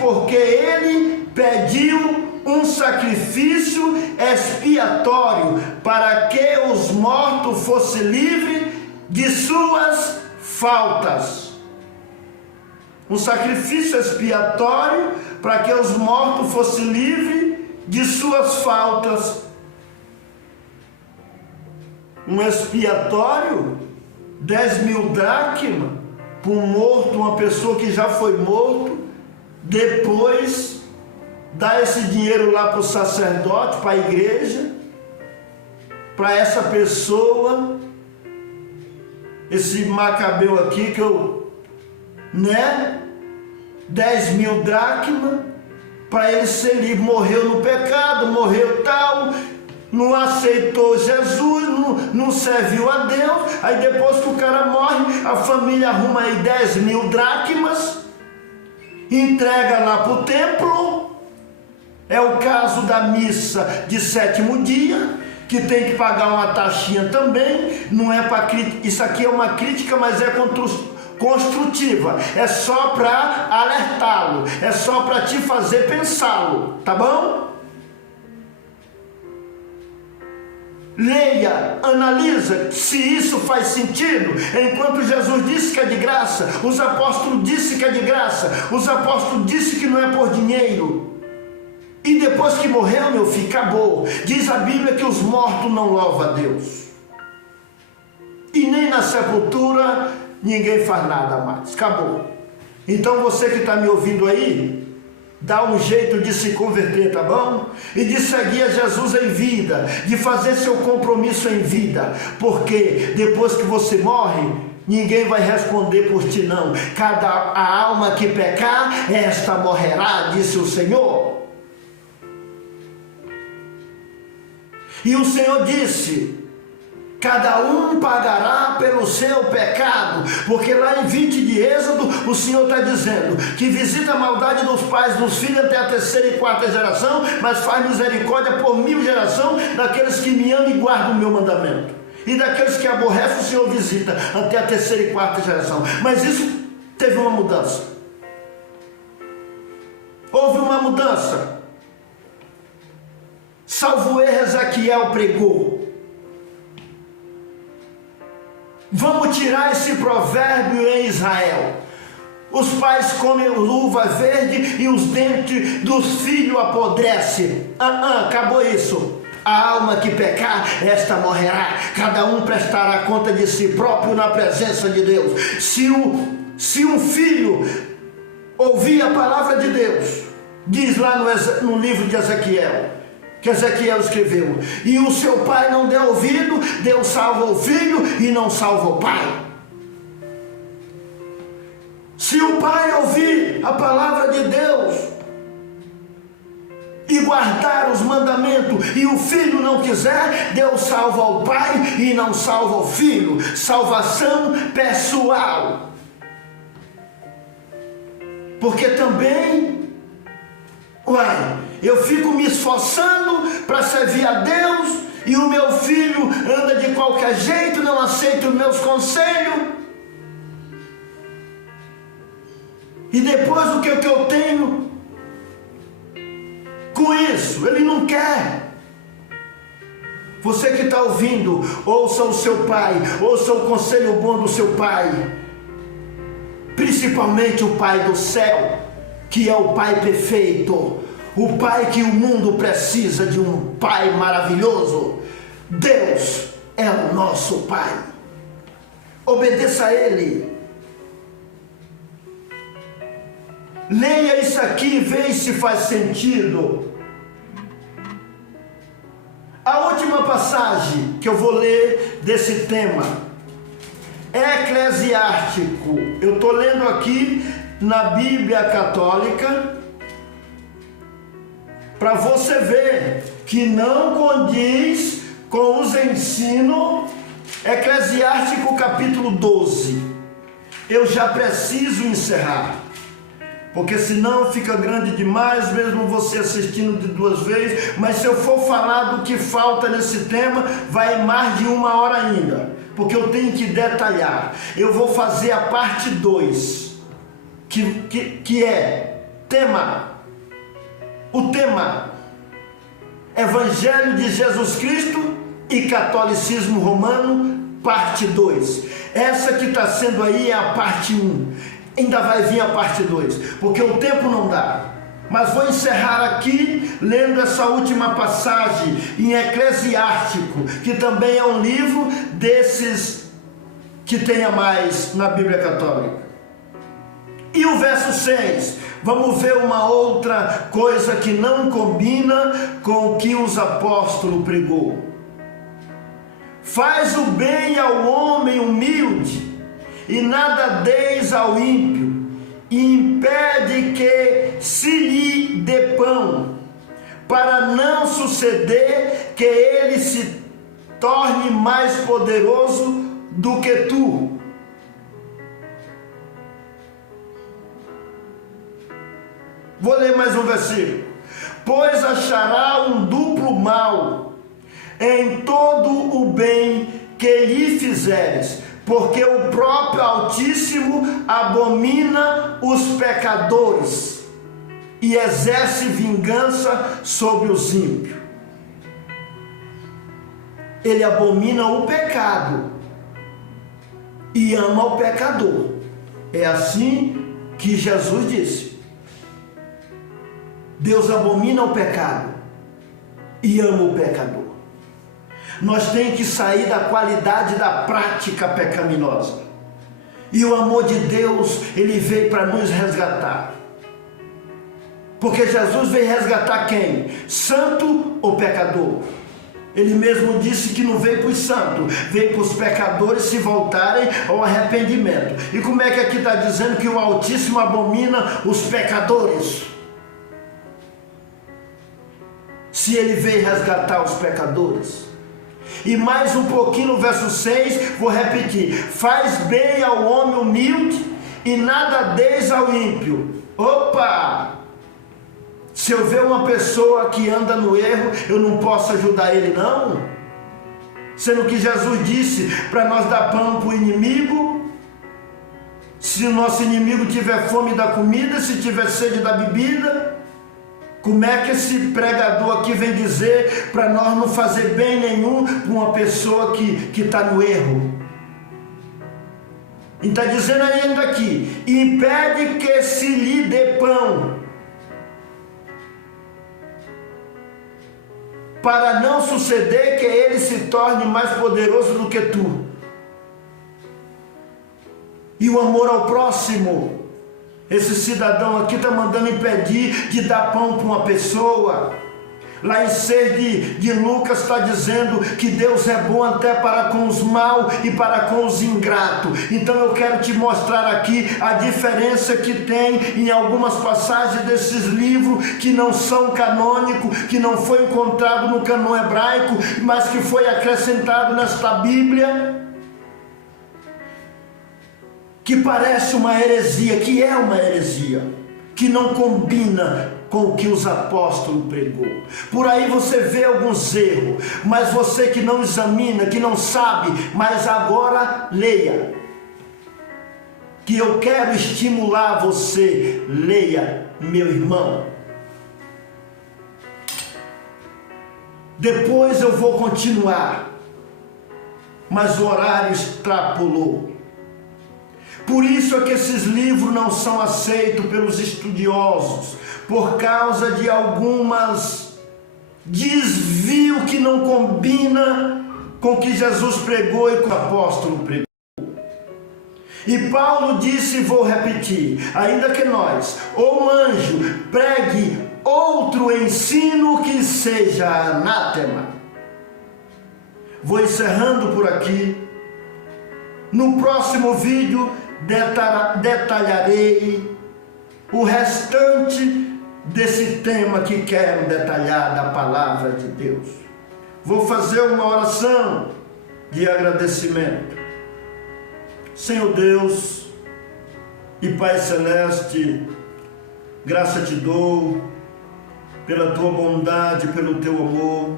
porque ele pediu um sacrifício expiatório para que os mortos fossem livres de suas faltas. Um sacrifício expiatório para que os mortos fossem livres de suas faltas. Um expiatório, 10.000 dracmas, para um morto, uma pessoa que já foi morto, depois dá esse dinheiro lá para o sacerdote, para a igreja, para essa pessoa, esse Macabeu aqui que eu, 10.000 dracmas, para ele ser livre. Morreu no pecado, morreu tal, não aceitou Jesus, não serviu a Deus. Aí depois que o cara morre, a família arruma aí 10.000 dracmas, entrega lá para o templo. É o caso da missa de 7º dia, que tem que pagar uma taxinha também. Não é para crítica, isso aqui é uma crítica, mas é construtiva, é só para alertá-lo, é só para te fazer pensá-lo, tá bom? Leia, analisa se isso faz sentido. Enquanto Jesus disse que é de graça, os apóstolos disseram que é de graça, os apóstolos disseram que não é por dinheiro. E depois que morreu, meu filho, acabou. Diz a Bíblia que os mortos não louvam a Deus. E nem na sepultura ninguém faz nada mais. Acabou. Então você que está me ouvindo aí, dá um jeito de se converter, tá bom? E de seguir a Jesus em vida, de fazer seu compromisso em vida. Porque depois que você morre, ninguém vai responder por ti não. A alma que pecar, esta morrerá, disse o Senhor. E o Senhor disse: cada um pagará pelo seu pecado, porque lá em 20 de Êxodo, o Senhor está dizendo que visita a maldade dos pais dos filhos até a 3ª e 4ª geração, mas faz misericórdia por 1000 gerações daqueles que me amam e guardam o meu mandamento. E daqueles que aborrecem, o Senhor visita até a 3ª e 4ª geração. Mas isso teve uma mudança. Houve uma mudança. Salvo erro, Ezequiel pregou: vamos tirar esse provérbio em Israel. Os pais comem uva verde e os dentes dos filhos apodrecem. Acabou isso. A alma que pecar, esta morrerá. Cada um prestará conta de si próprio na presença de Deus. Se um filho ouvir a palavra de Deus, diz lá no livro de Ezequiel, que Ezequiel escreveu, e o seu pai não der ouvido, Deus salva o filho e não salva o pai. Se o pai ouvir a palavra de Deus e guardar os mandamentos e o filho não quiser, Deus salva o pai e não salva o filho. Salvação pessoal. Porque também, eu fico me esforçando para servir a Deus e o meu filho anda de qualquer jeito, não aceita os meus conselhos. E depois o que eu tenho com isso? Ele não quer. Você que está ouvindo, ouça o seu pai, ouça o conselho bom do seu pai, principalmente o Pai do céu, que é o Pai perfeito, o Pai que o mundo precisa de um Pai maravilhoso. Deus é o nosso Pai. Obedeça a Ele. Leia isso aqui e veja se faz sentido. A última passagem que eu vou ler desse tema é Eclesiástico. Eu estou lendo aqui na Bíblia Católica, para você ver que não condiz com os ensinos. Eclesiástico capítulo 12. Eu já preciso encerrar, porque senão fica grande demais, mesmo você assistindo de 2 vezes. Mas se eu for falar do que falta nesse tema, vai mais de 1 hora ainda, porque eu tenho que detalhar. Eu vou fazer a parte 2, que é o tema Evangelho de Jesus Cristo e Catolicismo Romano, parte 2. Essa que está sendo aí é a parte 1. Ainda vai vir a parte 2, porque o tempo não dá. Mas vou encerrar aqui lendo essa última passagem em Eclesiástico, que também é um livro desses que tem a mais na Bíblia Católica. E o verso 6, vamos ver uma outra coisa que não combina com o que os apóstolos pregou. Faz o bem ao homem humilde, e nada deis ao ímpio, e impede que se lhe dê pão, para não suceder que ele se torne mais poderoso do que tu. Vou ler mais um versículo. Pois achará um duplo mal em todo o bem que lhe fizeres, porque o próprio Altíssimo abomina os pecadores e exerce vingança sobre os ímpios. ele abomina o pecado e ama o pecador. É assim que Jesus disse. Deus abomina o pecado e ama o pecador. Nós temos que sair da qualidade da prática pecaminosa. E o amor de Deus, ele veio para nos resgatar. Porque Jesus veio resgatar quem? Santo ou pecador? Ele mesmo disse que não veio para os santos, veio para os pecadores se voltarem ao arrependimento. E como é que aqui está dizendo que o Altíssimo abomina os pecadores? Se ele veio resgatar os pecadores. E mais um pouquinho no verso 6, vou repetir: faz bem ao homem humilde e nada deis ao ímpio. Opa! Se eu ver uma pessoa que anda no erro, eu não posso ajudar ele não? Sendo que Jesus disse para nós dar pão para o inimigo. Se o nosso inimigo tiver fome da comida, se tiver sede da bebida. Como é que esse pregador aqui vem dizer para nós não fazer bem nenhum para uma pessoa que está no erro? E está dizendo ainda aqui: impede que se lhe dê pão, para não suceder que ele se torne mais poderoso do que tu. E o amor ao próximo, esse cidadão aqui está mandando impedir de dar pão para uma pessoa. Lá em 6 de Lucas está dizendo que Deus é bom até para com os maus e para com os ingratos. Então eu quero te mostrar aqui a diferença que tem em algumas passagens desses livros que não são canônicos, que não foi encontrado no cânon hebraico, mas que foi acrescentado nesta Bíblia, que parece uma heresia, que é uma heresia, que não combina com o que os apóstolos pregou. Por aí você vê alguns erros, mas você que não examina, que não sabe, mas agora leia. Que eu quero estimular você, leia, meu irmão. Depois eu vou continuar, mas o horário extrapolou. Por isso é que esses livros não são aceitos pelos estudiosos, por causa de algumas desvios que não combina com o que Jesus pregou e com o apóstolo pregou. E Paulo disse, e vou repetir: ainda que nós, ou um anjo, pregue outro ensino que seja anátema. Vou encerrando por aqui. No próximo vídeo detalharei o restante desse tema que quero detalhar da palavra de Deus. Vou fazer uma oração de agradecimento. Senhor Deus e Pai Celeste, graça te dou pela tua bondade, pelo teu amor,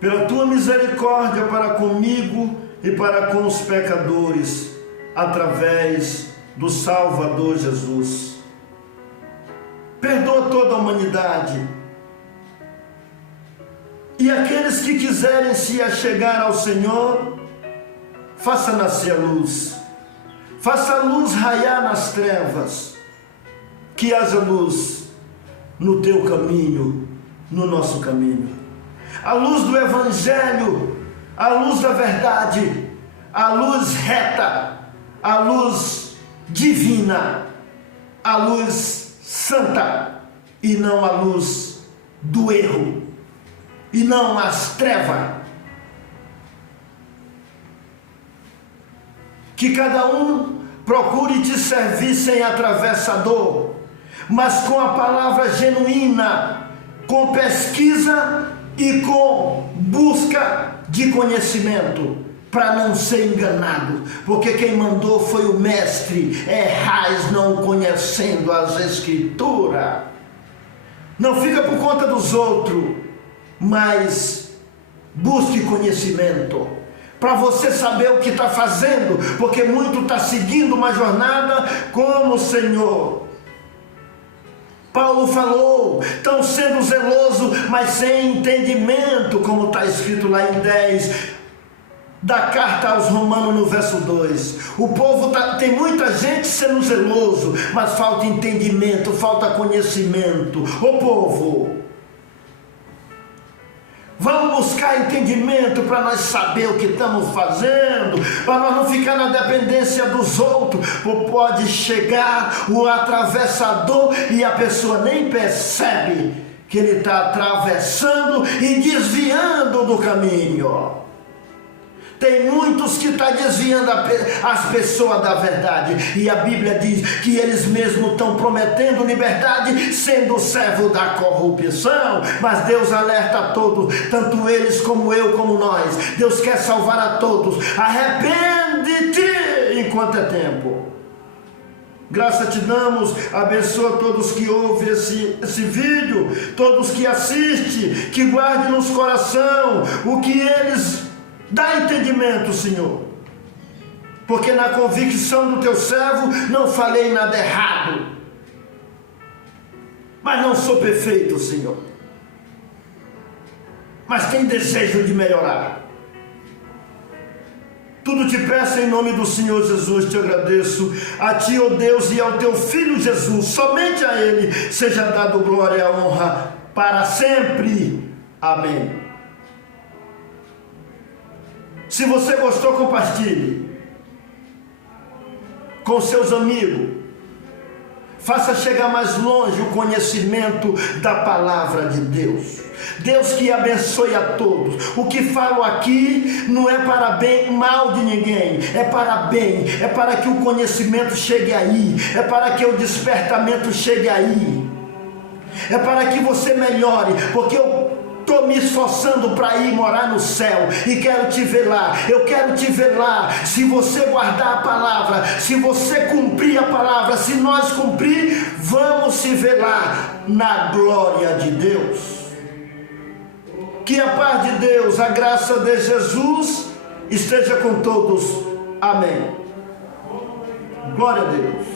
pela tua misericórdia para comigo e para com os pecadores, através do Salvador Jesus. Perdoa toda a humanidade, e aqueles que quiserem se achegar ao Senhor, faça nascer a luz, faça a luz raiar nas trevas, que haja luz no teu caminho, no nosso caminho, a luz do Evangelho, a luz da verdade, a luz reta, a luz divina, a luz santa, e não a luz do erro, e não as trevas. Que cada um procure te servir sem atravessador, mas com a palavra genuína, com pesquisa e com busca de conhecimento, para não ser enganado, porque quem mandou foi o mestre: errais não conhecendo as Escrituras. Não fica por conta dos outros, mas busque conhecimento, para você saber o que está fazendo, porque muito está seguindo uma jornada como o Senhor. Paulo falou, estão sendo zelosos, mas sem entendimento, como está escrito lá em 10 da carta aos Romanos, no verso 2. O povo tem muita gente sendo zeloso, mas falta entendimento, falta conhecimento. Ô povo, vamos buscar entendimento para nós saber o que estamos fazendo, para nós não ficar na dependência dos outros. Pode chegar o atravessador e a pessoa nem percebe que ele está atravessando e desviando do caminho. Tem muitos que estão desviando as pessoas da verdade, e a Bíblia diz que eles mesmos estão prometendo liberdade, sendo servo da corrupção. Mas Deus alerta a todos, tanto eles como eu, como nós. Deus quer salvar a todos. Arrepende-te enquanto é tempo. Graça te damos, abençoa todos que ouvem esse vídeo, todos que assistem, que guardem nos coração o que eles dá entendimento, Senhor, porque na convicção do teu servo não falei nada errado, mas não sou perfeito, Senhor, mas tenho desejo de melhorar. Tudo te peço em nome do Senhor Jesus, te agradeço, a ti, ó Deus, e ao teu Filho Jesus, somente a ele seja dado glória e honra para sempre. Amém. Se você gostou, compartilhe com seus amigos. Faça chegar mais longe o conhecimento da palavra de Deus. Deus que abençoe a todos. O que falo aqui não é para bem, mal de ninguém. É para bem. É para que o conhecimento chegue aí. É para que o despertamento chegue aí. É para que você melhore. Porque eu estou me esforçando para ir morar no céu e quero te ver lá. Eu quero te ver lá. Se você guardar a palavra, se você cumprir a palavra, se nós cumprir, vamos se ver lá na glória de Deus. Que a paz de Deus, a graça de Jesus esteja com todos. Amém. Glória a Deus.